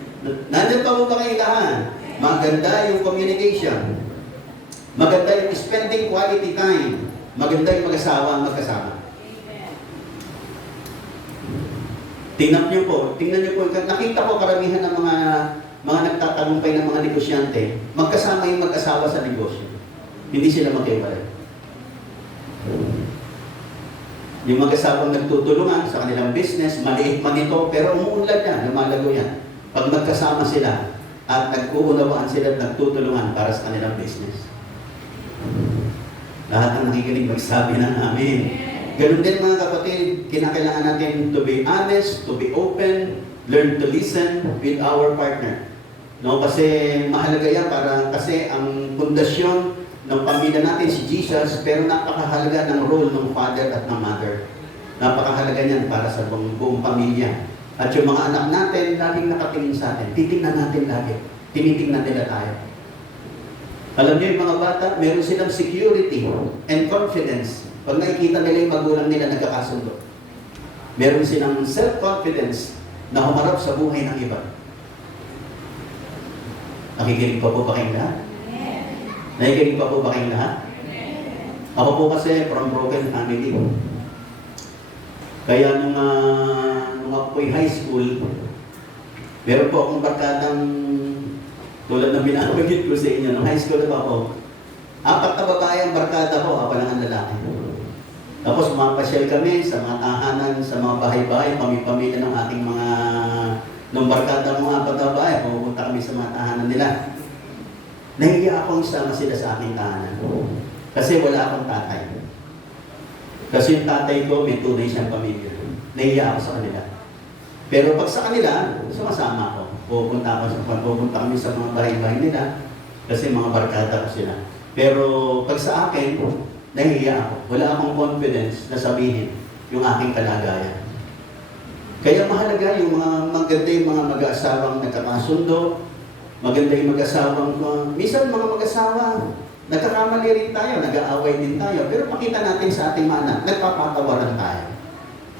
Nandiyan pa po ba kayong lahat? Maganda yung communication. Maganda yung spending quality time. Maganda yung mag-asawa ang magkasama. Tingnan niyo po, nakita ko karamihan ng mga nagtatagumpay ng mga negosyante, magkasama yung mag-asawa sa negosyo. Hindi sila magkaiwalay. Yung mag-asawang nagtutulungan sa kanilang business, maliit man ito, pero umuunlad yan, lumalago yan. Pag magkasama sila at nag-uunawaan sila at nagtutulungan para sa kanilang business. Lahat ng nakikinig magsabi ng amin. Ganun din mga kapatid, kinakailangan natin to be honest, to be open, learn to listen with our partner. No, kasi mahalaga yan kasi ang pundasyon ng pamilya natin si Jesus, pero napakahalaga ng role ng father at ng mother. Napakahalaga niyan para sa buong pamilya. At yung mga anak natin, laging nakatingin sa atin. Titingnan natin lagi. Tinitingnan nila tayo. Alam niyo yung mga bata, meron silang security and confidence. Pag nakikita nila yung magulang nila nagkakasundo. Meron silang self-confidence na humarap sa buhay ng iba. Nakikinig pa po ba kayong lahat? Nakikinig pa po ba kayong lahat? Ako po kasi from broken family. Kaya nung ako po'y high school, meron po akong barkadang tulad ng binabagit ko sa inyo. Nung high school na ba ako, 4 na babae ang barkada ko, 4 lang ang lalaki. Tapos mapasyal kami sa mga tahanan, sa mga bahay-bahay, pamilya ng ating mga nung barkada ng 4 na babae, pumunta kami sa mga tahanan nila. Nahiya akong isama sila sa aking tahanan. Kasi wala akong tatay. Kasi yung tatay ko, may tunay siyang pamilya. Nahiya ako sa kanila. Pero pag sa kanila, sumasama ako. Pupunta kami sa mga bahay-bahay nila kasi mga barkada ko sila. Pero pag sa akin, nahihiya ako. Wala akong confidence na sabihin yung aking kalagayan. Kaya mahalaga yung maganda yung mga mag-aasawang nagkakasundo, maganda yung mag-asawang, minsan mga mag-asawa, nagkakamali rin tayo, nag-aaway din tayo, pero makita natin sa ating mga anak, nagpapatawaran tayo.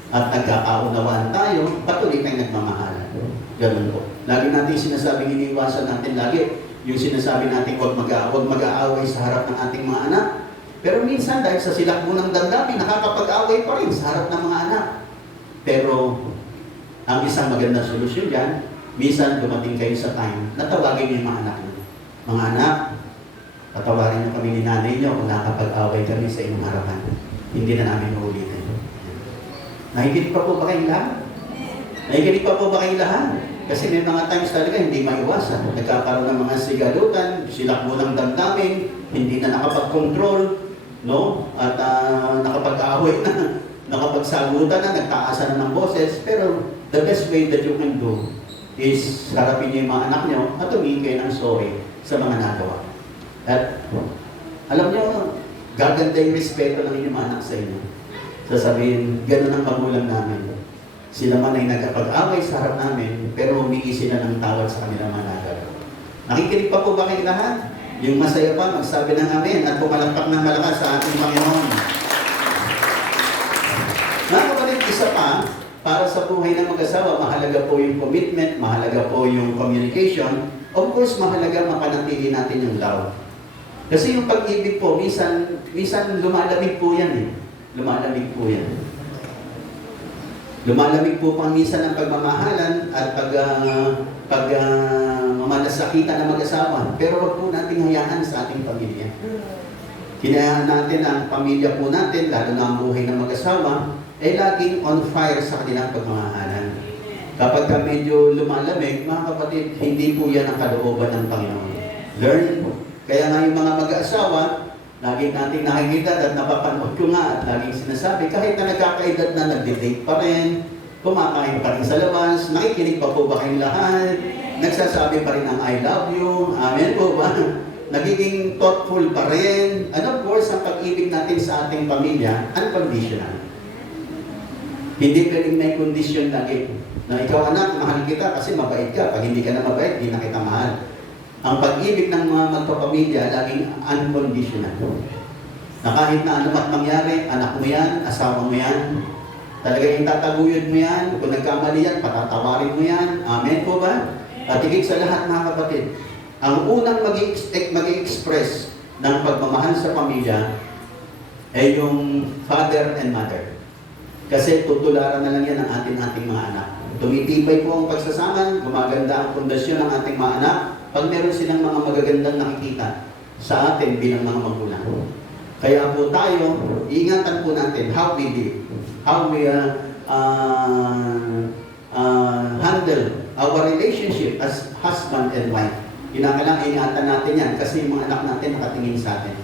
At nagkakaunawaan tayo, patuloy tayong nagmamahalan. Ganun po. Lagi natin sinasabing iniiwasan natin lagi. Yung sinasabi natin huwag mag-aaway sa harap ng ating mga anak. Pero minsan dahil sa silakbo ng damdamin, nakakapag-away pa rin sa harap ng mga anak. Pero ang isang magandang solusyon dyan, minsan dumating kayo sa time na tawagin niyo yung mga anak niyo. Mga anak, patawarin niyo kami ni nanay niyo kung nakapag-away kami sa inyong harapan. Hindi na namin uulitin. Nakikinig pa po ba kayong lahat? Nakikinig pa po ba kayong lahat? Kasi may mga times talaga hindi maiwasan. Nagkakaroon ng mga sigalutan, silakbo ng damdamin, hindi na nakapag-control, no? At nakapag-away na, nakapagsagutan na, nagtaasan na ng boses. Pero the best way that you can do is harapin niyo yung mga anak niyo at tumingin kayo ng sorry sa mga nagawa. At alam niyo, gaganda yung respeto ng inyong anak sa inyo. Sasabihin, gano'n ang magulang namin. Sila man ay nagkapag-away sa harap namin, pero humingi sila ng tawad sa kanilang mga nagawa. Nakikinig pa po ba kayong lahat? Yung masaya pa, magsabi ng amen at pumalakpak ng malakas sa ating Panginoon. Mga kapatid, isa pa, para sa buhay ng mag-asawa, mahalaga po yung commitment, mahalaga po yung communication. Of course, mahalaga mapanatili natin yung love. Kasi yung pag-ibig po, minsan lumalamig po yan eh. Lumalamig po yan. Lumalamig po pang minsan ang pagmamahalan at mamalasakita ng mag-asawa. Pero wag po natin hayaan sa ating pamilya. Hinayaan natin ang pamilya po natin, lalo na ang buhay ng mag-asawa, ay laging on fire sa kanilang pagmamahalan. Kapag ka medyo lumalamig, mga kapatid, hindi po yan ang kalooban ng Panginoon. Learn. Kaya nga yung mga mag-asawa, laging natin nakikita at napapanood ko nga at laging sinasabi, kahit na nagkakaedad na, nagde-date pa rin, kumakain pa rin sa labas, nakikinig pa po ba kayong lahat? Nagsasabi pa rin ng I love you, amen po ba? Nagiging thoughtful pa rin. And of course, ang pag-ibig natin sa ating pamilya, unconditional. Hindi pwedeng may condition lagi. Na ikaw anak, mahal kita kasi mabait ka. Pag hindi ka na mabait, hindi na kita mahal. Ang pag-ibig ng mga magpapamilya, laging unconditional. Na kahit na ano mat mangyari, anak mo yan, asawa mo yan, talagang itataguyod mo yan, kung nagkamali yan, patatawarin mo yan. Amen po ba? At higit sa lahat mga kapatid, ang unang mag-i-express ng pagmamahal sa pamilya ay yung father and mother. Kasi tutularan na lang yan ang ating mga anak. Tumitibay po ang pagsasama, gumaganda ang pundasyon ng ating mga anak pag meron silang mga magagandang nakikita sa atin bilang mga magulang. Kaya po tayo, iingatan po natin how we live, how we handle our relationship as husband and wife. Kinakailangan ingatan natin yan kasi yung mga anak natin nakatingin sa atin.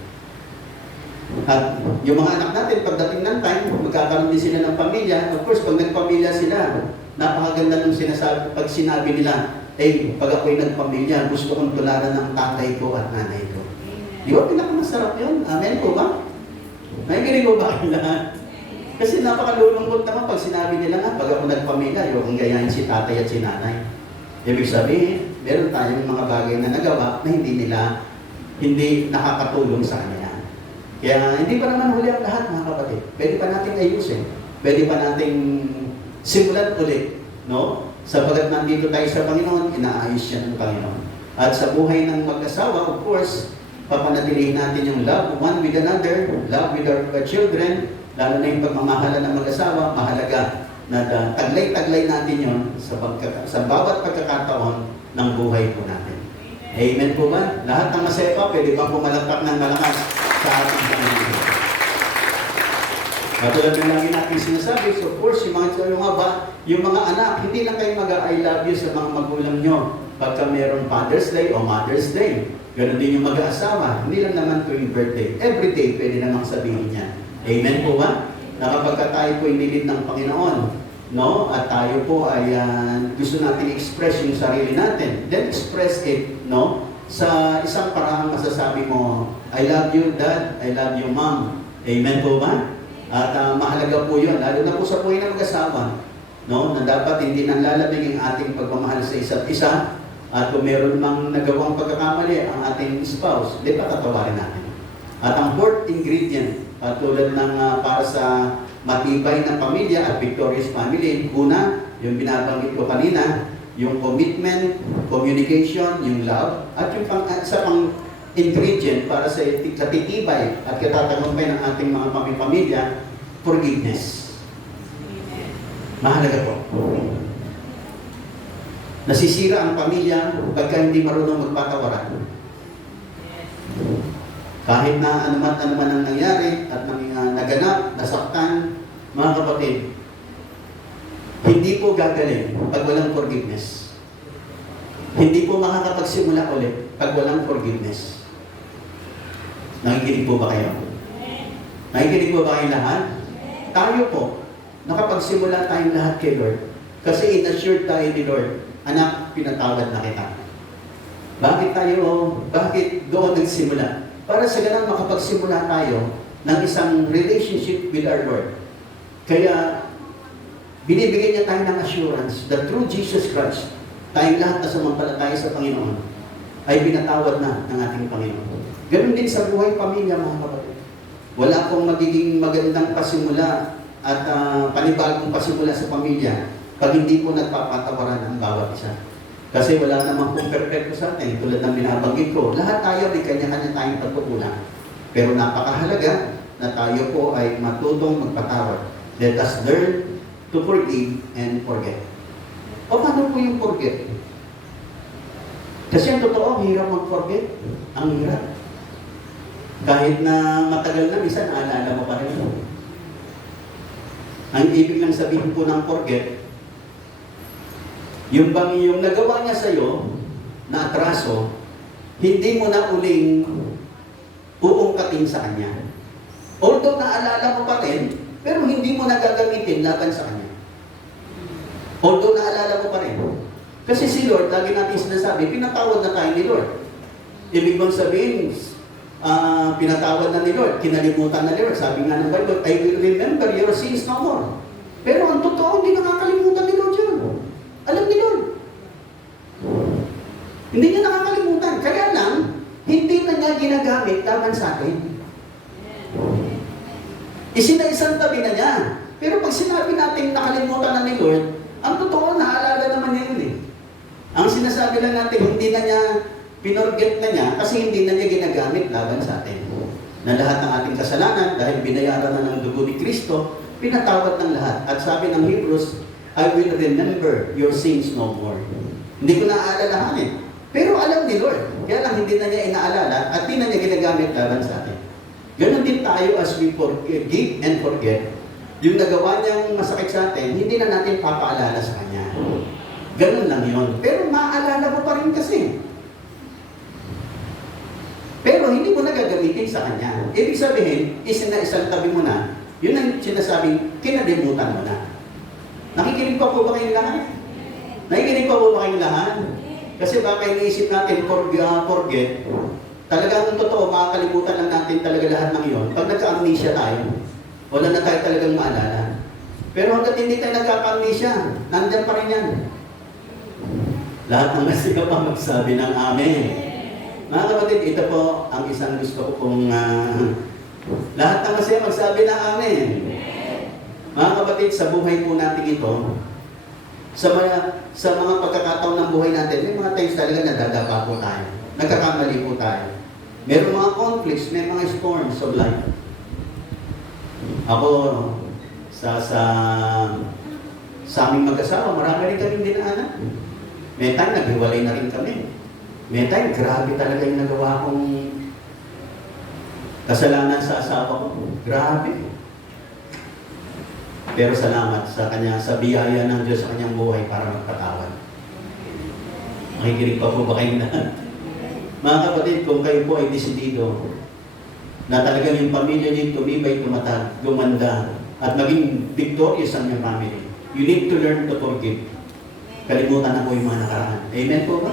At yung mga anak natin, pagdating ng time, magkakaroon din sila ng pamilya. Of course, pag nagpamilya sila, napakaganda nung sinasabi, pag sinabi nila, pag ako'y nagpamilya, gusto kong tularan ng tatay ko at nanay ko. Di ba pinakamasarap yun? Amen po ba? Nakikinig mo ba kayo lahat? Kasi napakalulungkot naman pag sinabi nila nga, pag ako nagpamilya, yung gayahin si tatay at si nanay. Ibig sabihin, meron tayong mga bagay na nagawa na hindi nakakatulong sa kanila. Kaya hindi pa naman huli ang lahat, mga kapatid. Pwede pa nating ayusin. Pwede pa nating simulan ulit. No? Sapagat nandito tayo sa Panginoon, inaayos siya ng Panginoon. At sa buhay ng mag-asawa, of course, papanatilihin natin yung love one with another, love with our children, lalo na yung pagmamahala ng mag-asawa, mahalaga na taglay-taglay natin yun sa bawat pagkakataon ng buhay po natin. Amen po ba? Lahat ng masaya pa, pwede bang pumalakpak ng malakas sa ating Panginoon? Katulad ng lagi natin sinasabi, so of course, yung mga anak, hindi lang kayo mag-I love you sa mga magulang nyo pagka mayroong Father's Day o Mother's Day. Ganon din yung mag-aasawa. Hindi lang naman po yung birthday. Every day, pwede namang sabihin niya. Amen po ba? Na kapag tayo po inilid ng Panginoon, no? At tayo po ay gusto natin express yung sarili natin. Then express it, no? Sa isang parang masasabi mo, I love you, Dad. I love you, Mom. Amen po ba? At mahalaga po yun, lalo na po sa buhay ng mag-asawa, no? Na dapat hindi nang lalamig ang ating pagmamahal sa isa't isa. At kung meron mang nagawang pagkakamali ang ating spouse, di ba tatawarin natin? At ang fourth ingredient, tulad ng para sa matibay na pamilya at victorious family, una, yung binabanggit ko kanina, yung commitment, communication, yung love, at yung pang ingredient para sa titibay at katatagumpay ng ating mga pamilya, forgiveness. Mahalaga po. Nasisira ang pamilya pagka hindi marunong magpatawaran. Kahit na anuman ang nangyari at naganap, nasaktan, mga kapatid, hindi po gagaling pag walang forgiveness. Hindi po makakapagsimula ulit pag walang forgiveness. Nakikinig po ba kayo? Nakikinig po ba kayo lahat? Tayo po, nakapagsimula tayong lahat kay Lord. Kasi in-assure tayo ni Lord, anak, pinatawad na kita. Bakit doon nagsimula? Para sa ganang makapagsimula tayo ng isang relationship with our Lord. Kaya, binibigyan niya tayo ng assurance that through Jesus Christ, tayong lahat na sumampalataya sa Panginoon, ay pinatawad na ng ating Panginoon. Ganun din sa buhay pamilya, mga kapatid. Wala pong magiging magandang pasimula at panibagong pasimula sa pamilya pag hindi po nagpapatawaran ang bawat isa. Kasi wala namang pong perfecto sa atin. Tulad ng binabanggit ko, lahat tayo may kanya-kanya tayong pagkukulang. Pero napakahalaga na tayo po ay matutong magpatawad. Let us learn to forgive and forget. O paano po yung forget? Kasi ang totoo, ang hirap mag-forget. Ang hirap. Kahit na matagal na, minsan naalala mo pa rin. Ang ibig lang sabihin po ng forget, yung nagawa niya sa'yo, na atraso, hindi mo na uling uungkatin sa kanya. Although naalala mo pa rin, pero hindi mo na gagamitin laban sa kanya. Although naalala mo pa rin. Kasi si Lord, lagi natin sinasabi, pinatawad na tayo ni Lord. Ibig bang sabihin, pinatawad na ni Lord, kinalimutan na ni Lord. Sabi nga ng Bible, I will remember your sins no more. Pero ang totoo, hindi nakakalimutan ni Lord yun. Alam ni Lord. Hindi niya nakakalimutan. Kaya lang, hindi na niya ginagamit laban sa atin. Isinaisang tabi na niya. Pero pag sinabi natin nakalimutan na ni Lord, ang totoo, naalala naman niya yun eh. Ang sinasabi lang natin, hindi na niya pinorget na niya kasi hindi na niya ginagamit laban sa atin. Na lahat ng ating kasalanan, dahil binayaran na ng dugo ni Kristo, pinatawad ng lahat. At sabi ng Hebrews, I will remember your sins no more. Hindi ko naaalalahanin. Pero alam ni Lord. Kaya lang hindi na niya inaalala at hindi na niya ginagamit laban sa atin. Ganon din tayo as we forgive and forget. Yung nagawa niyang masakit sa atin, hindi na natin papaalala sa Kanya. Ganun lang yun. Pero maaalala mo pa rin kasi. Pero hindi mo na gagamitin sa kanya. Ibig sabihin, isang tabi mo na, yun ang sinasabing, kinalimutan mo na. Nakikinig pa po ba kayong lahat? Nakikinig pa po ba kayong lahat? Kasi baka iniisip natin, forget. Talagang totoo, makakalimutan lang natin talaga lahat ng iyon. Pag nagka-amnesia tayo, wala na tayo talagang maalala. Pero hanggat hindi tayo nagka-amnesia, nandyan pa rin yan. Lahat ng masika pa magsabi ng amen. Mga kapatid, ito po ang isang gusto ko pong lahat ng masaya magsabi ng amen. Mga kapatid, sa buhay po natin ito, sa mga pagkakataon ng buhay natin, may mga times talaga nadadapa po tayo. Nagkakamali po tayo. Merong mga conflicts, may mga storms of life. Ako, sa aming mag-asawa, marami rin kaming dinaanan. May time, naghiwalay na rin kami. May time, grabe talaga yung nagawa kong kasalanan sa asawa ko. Grabe. Pero salamat sa kanya, sa biyaya ng Diyos sa kanyang buhay para magpatawad. Makikinig pa po ba kayong lahat? Mga kapatid, kung kayo po ay desidido na talagang yung pamilya niyo tumibay, tumatag, gumanda, at maging victorious ang yung family, you need to learn to forgive. Kalimutan na po yung mga nakaraan. Amen po ba?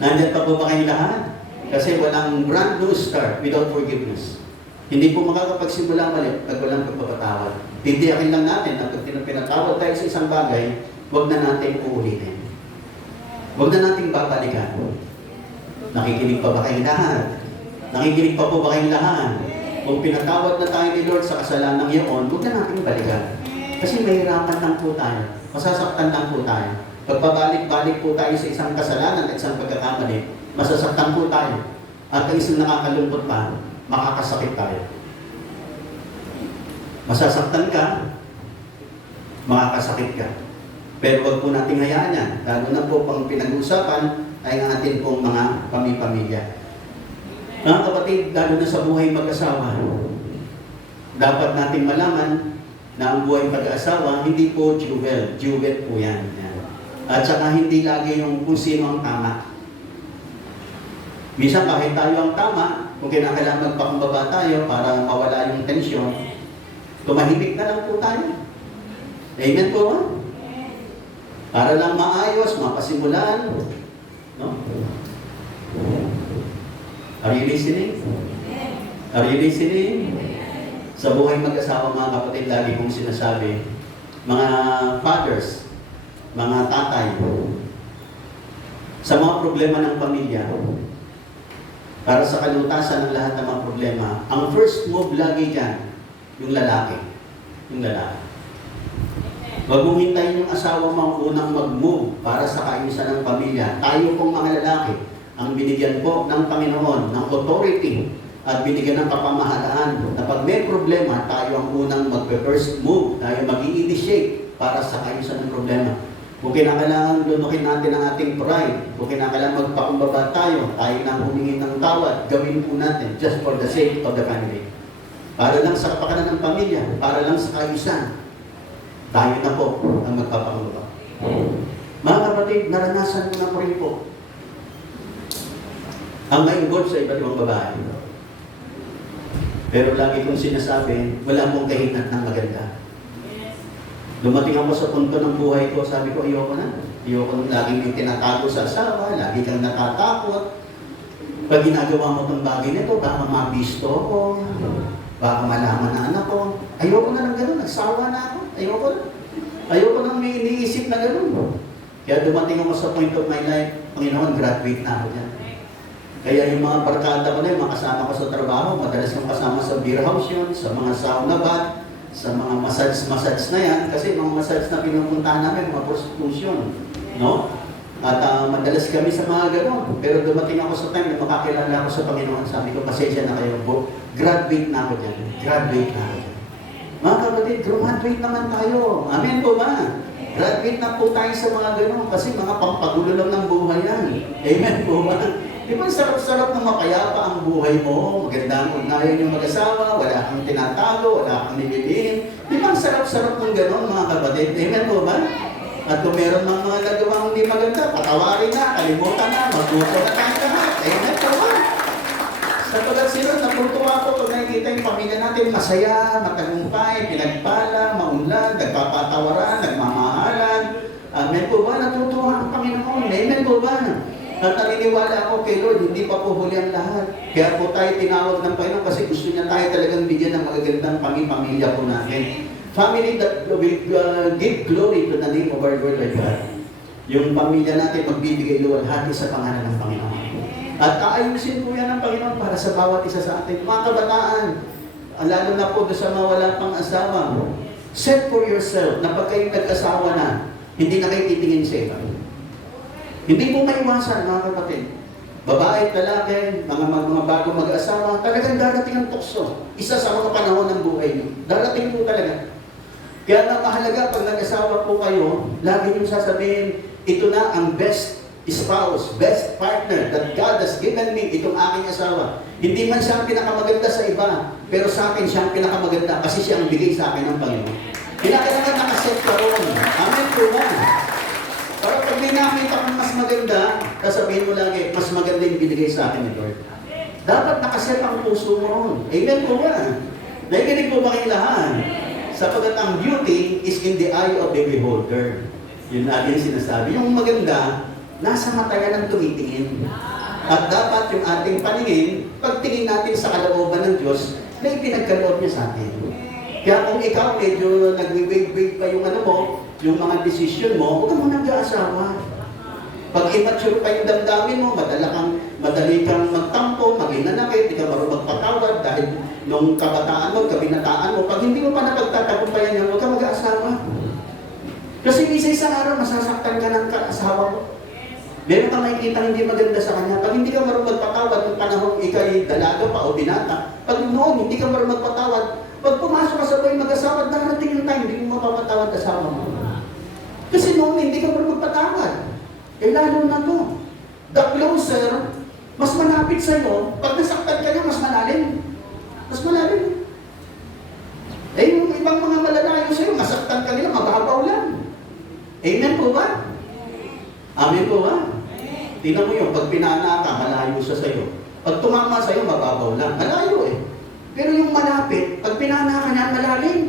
Nandyan pa po ba kayong lahat? Kasi walang brand new start without forgiveness. Hindi po makakapagsimula mali pag walang pagpapatawad. Tindiyakin lang natin na pag pinatawad tayo sa isang bagay, huwag na natin uulitin. Huwag na natin babalikan. Nakikinig pa ba kayong lahat? Nakikinig pa po ba kayong lahat? Kung pinatawad na tayo ni Lord sa kasalanan iyon, huwag na natin balikan. Kasi mahirapan lang po tayo. Masasaktan lang po tayo. Pagpabalik-balik po tayo sa isang kasalanan at isang pagkakamali, masasaktan po tayo. At ang isang nakakalungkot pa, makakasakit tayo. Masasaktan ka, makakasakit ka. Pero wag po natin hayaan yan. Lalo na po pang pinag-uusapan ay ang atin pong mga pamilya. Mga kapatid, lalo na sa buhay mag-asawa, dapat natin malaman na ang buhay mag-asawa, hindi po duet po yan. At saka hindi lagi yung kung sino ang tama. Minsan kahit tayo ang tama, kung kinakailangan magpakumbaba tayo para mawala yung tensyon, tumahimik na lang po tayo. Amen po ba? Para lang maayos, mapasimulan. No? Are you listening? Are you listening? Sa buhay mag-asawa mga kapatid, lagi kong sinasabi, mga fathers, mga tatay, sa mga problema ng pamilya, para sa kalutasan ng lahat ng mga problema, ang first move lagi dyan, yung lalaki. Yung lalaki. Huwag mong hintayin yung asawa mo unang mag-move para sa kaayusan ng pamilya. Tayo pong mga lalaki, ang binigyan po ng Panginoon, ng authority, at binigyan ng kapamahalaan na pag may problema, tayo ang unang mag-first move, tayo mag-i-initiate para sa kaayusan ng problema. Kung kinakailangan lunukin natin ang ating pride, kung kinakailangan magpakumbaba tayo na humingi ng tawad, gawin po natin just for the sake of the family. Para lang sa kapakanan ng pamilya, para lang sa kaayusan, tayo na po ang magpapakumbaba. Mga kapatid, naranasan mo na po rin po ang ma-involve sa iba't ibang babae. Pero lagi kong sinasabi, wala mong kahinat ng maganda. Dumating ako sa punto ng buhay ko, sabi ko, ayoko na. Ayoko na laging may tinatago sa asawa, lagi kang natatakot. Pag ginagawa mo itong bagay nito, baka mabisto ko, baka malaman na anak ko. Ayoko na ng gano'n, nagsawa na ako. Ayoko na. Ayoko na may iniisip na gano'n. Kaya dumating ako sa point of my life, Panginoon, graduate na ako dyan. Kaya yung mga barkada ko na, yung mga kasama ko sa trabaho, madalas kong kasama sa beer house yun, sa mga sauna bath, sa mga massage na yan, kasi mga massage na pinupuntahan namin, mga prostitution, no? At madalas kami sa mga gano'n. Pero dumating ako sa time na makakilala ako sa Panginoon, sabi ko, pasensya na kayo, graduate na ako dyan. Graduate na ako dyan. Mga kapatid, graduate naman tayo. Amen po ba? Graduate na po tayo sa mga gano'n, kasi mga pampagulo lang ng buhay yan. Amen po ba? Di ba sarap-sarap na mapayapa ang buhay mo, maganda ang ugnayan yung mag-asawa, wala kang tinatago, wala kang nililin. Di ba sarap-sarap ng gano'n mga kapatid? Amen po ba? At kung meron mga nagawang hindi maganda, patawarin na, kalimutan na, magluto na tayo lahat. Amen po ba? Sapagkat sila, natutuwa ko pag nakikita yung pamilya natin masaya, matagumpay, pinagpala, maunlad, nagpapatawaran, nagmamahalan. Amen po ba? Natutuwa ang Panginoon. Amen po ba? At naniniwala ako kay Lord, hindi pa po huli ang lahat. Kaya po tayo tinawag ng Panginoon kasi gusto niya tayo talagang bigyan ng magagandang pamilya po natin. Family that will give glory to the name of our Lord our God. Yung pamilya natin magbibigay luwalhati sa pangalan ng Panginoon. At aayusin po yan ng Panginoon para sa bawat isa sa atin. Mga kabataan, lalo na po sa mga wala pang asawa, set for yourself na pag kayo nag-asawa na, hindi na kayo titingin sa iba. Hindi mo maiwasan, mga kapatid. Babae, lalaki, mga bago mag-asawa, talagang darating ang tukso. Isa sa mga panahon ng buhay niyo. Darating po talaga. Kaya na mahalaga pag nag-asawa po kayo, lagi niyong sasabihin, ito na ang best spouse, best partner that God has given me, itong aking asawa. Hindi man siya ang pinakamaganda sa iba, pero sa akin siya ang pinakamaganda kasi siya ang bigay sa akin ng Panginoon. Kailangan nakaset ka roon. Amen po ba? Para pag may nakita kang mas maganda, sasabihin mo lagi, mas maganda yung binigay sa akin ni Lord. Dapat nakaset ang puso mo roon. Amen po ba? Nakikinig po ba kayong lahat? Sapagkat ang beauty is in the eye of the beholder. Yun natin sinasabi. Yung maganda, nasa mata yan ang tumitingin. At dapat yung ating paningin, pagtingin natin sa kalooban ng Diyos, na ipinagkaloob niya sa atin. Kaya kung ikaw medyo nag-wait pa yung mo, yung mga desisyon mo, huwag mo nag-aasawa. Pag immature pa yung damdamin mo, madali kang magtampo, maging nanakit, di ka marunong magpatawad dahil nung kabataan mo, kabinataan mo, pag hindi mo pa napagtatagumpayan yan, huwag ka mag-aasawa. Kasi isa-isang araw, masasaktan ka ng asawa mo. Meron kang makikita hindi maganda sa kanya. Pag hindi ka marunong magpatawad, nung panahon ikay dalaga pa o binata, pag noon hindi ka marunong magpatawad, pag pumasok ka sa buhay mag-asawa, darating yung time, hindi mo mapapatawad asawa mo. Kasi noon hindi ka marunong magpatawad. Eh lalo na to. The closer, mas malapit sa'yo, pag nasaktan ka niya, mas malalim. Mas malalim. Eh yung ibang mga malalayo sa'yo, masaktan ka nila, mababaw lang. Amen po ba? Amen po ba? Tingnan mo yun, pag pinana ka, malayo siya sa'yo. Pag tumama sa'yo, mababaw lang. Malayo eh. Pero yung malapit, pag pinana ka niya, malalim.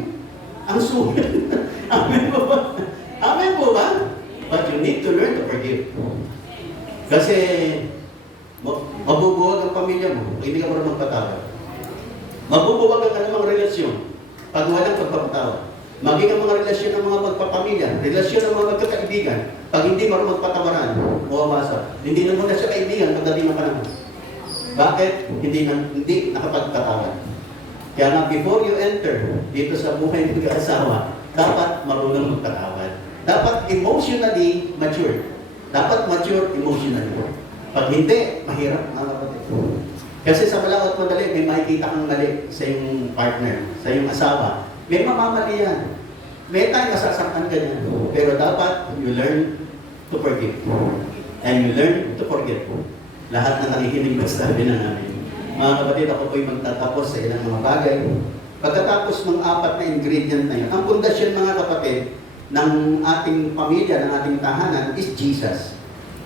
Ang sulit. Amen po ba? Amen po ba? But you need to learn to forgive. Kasi mabubuwag ang pamilya mo kung hindi ka marunong magpatawad. Mabubuwag ang anumang relasyon pag walang pagpapatawad. Maging ang mga relasyon ng mga magpapamilya, relasyon ng mga magkakaibigan, pag hindi marunong magpatawaran, mawawasa. Hindi na muna siya kaibigan pagdating ng panahon. Bakit? Hindi nakapagpatawad. Kaya nga, before you enter dito sa buhay ng mag-asawa, dapat marunong magpatawad. Dapat emotionally mature. Dapat mature emotionally. Pag hindi, mahirap mga kapatid. Kasi sa malawat madali, may makikita kang mali sa iyong partner, sa iyong asawa. May mamamali yan. May time masasaktan ka niyan. Pero dapat you learn to forgive. And you learn to forget. Lahat na nakikinig na sabi na namin. Mga kapatid, ako po'y magtatapos sa ilang mga bagay. Pagkatapos ng 4 na ingredient na yun, ang pundasyon mga kapatid, ng ating pamilya, ng ating tahanan is Jesus.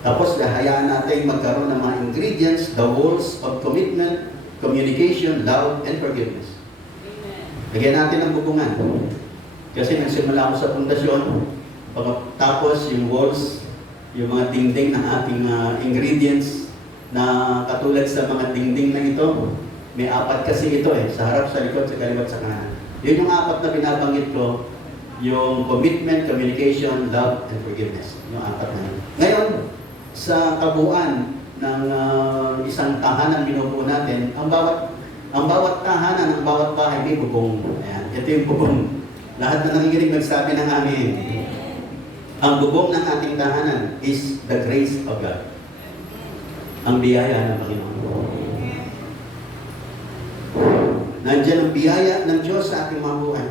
Tapos hayaan natin magkaroon ng mga ingredients, the walls of commitment, communication, love, and forgiveness. Lagyan natin ang bubungan. Kasi nagsimula ako sa pundasyon, pagkatapos yung walls, yung mga dingding ng ating ingredients na katulad sa mga dingding na ito, may 4 kasi ito sa harap, sa likod, sa kaliwat, sa kanan. Yun yung 4 na binabanggit ko, yung commitment, communication, love, and forgiveness. Yung 4 na yun. Ngayon, sa kabuuan ng isang tahanan binubuo natin, ang bawat tahanan, ang bawat bahay may bubong. Ayan, ito yung bubong. Lahat na nakikinig nagsabi ng amin. Ang bubong ng ating tahanan is the grace of God. Ang biyaya ng Panginoon. Nandiyan ang biyaya ng Diyos sa ating mga buhay.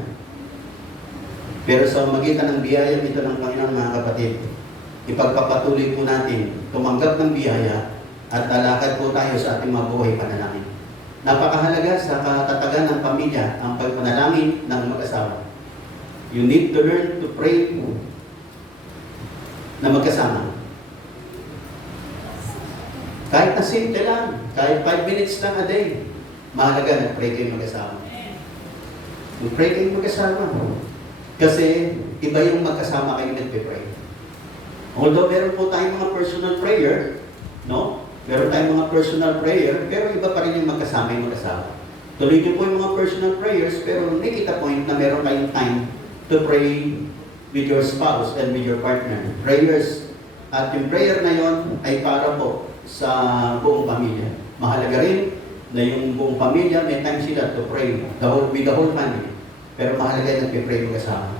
Pero sa magitan ng biyaya ito ng Panginoon, mga kapatid, ipagpapatuloy po natin tumanggap ng biyaya at lalakad po tayo sa ating mga buhay panalangin. Napakahalaga sa katatagan ng pamilya ang pagpanalangin ng mag-asawa. You need to learn to pray na magkasama? Kahit na simple lang, kahit 5 minutes lang a day, mahalaga nag-pray kayo mag-asama. Mag-pray kayo mag-asama. Kasi iba yung magkasama kayo nagpe-pray. Although meron po tayong mga personal prayer, no? Meron tayong mga personal prayer, pero iba pa rin yung magkasama yung mag-asama. Tuloy niyo po yung mga personal prayers, pero make it a point na meron kayong time to pray with your spouse and with your partner. Prayers. At yung prayer na yon ay para po sa buong pamilya. Mahalaga rin na yung buong pamilya, may time sila to pray with the whole family. Pero mahalaga yung nagpe-pray mag-asama.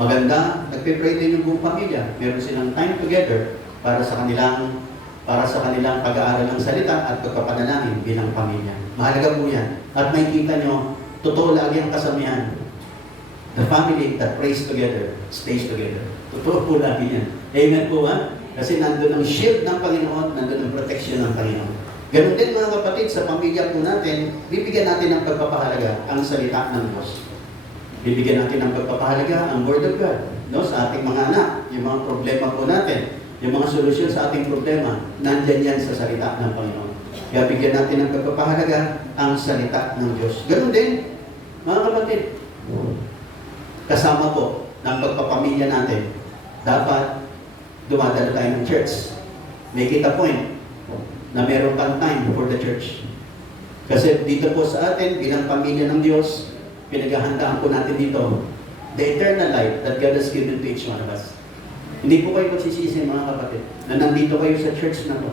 Maganda, nagpe-pray din yung buong pamilya. Meron silang time together para sa kanilang pag-aaral ng salita at pagpapanalangin bilang pamilya. Mahalaga po yan. At makikita nyo, totoo lagi ang kasamihan. The family that prays together, stays together. Totoo po lagi yan. Amen po ha? Kasi nandun ang shield ng Panginoon, nandun ang protection ng Panginoon. Ganun din mga kapatid, sa pamilya po natin, bibigyan natin ng pagpapahalaga ang salita ng Diyos. Bibigyan natin ng pagpapahalaga ang Word of God, no? Sa ating mga anak, yung mga problema po natin, yung mga solusyon sa ating problema, nandyan yan sa salita ng Panginoon. Kaya bigyan natin ng pagpapahalaga ang salita ng Diyos. Ganun din, mga kapatid, kasama po ng pagpapamilya natin, dapat dumadala tayo ng church. Make it a point na meron pang time for the church. Kasi dito po sa atin, bilang pamilya ng Diyos, pinaghahandaan po natin dito the eternal life that God has given to each one of us. Hindi po kayo magsisisi mga kapatid na nandito kayo sa church na to.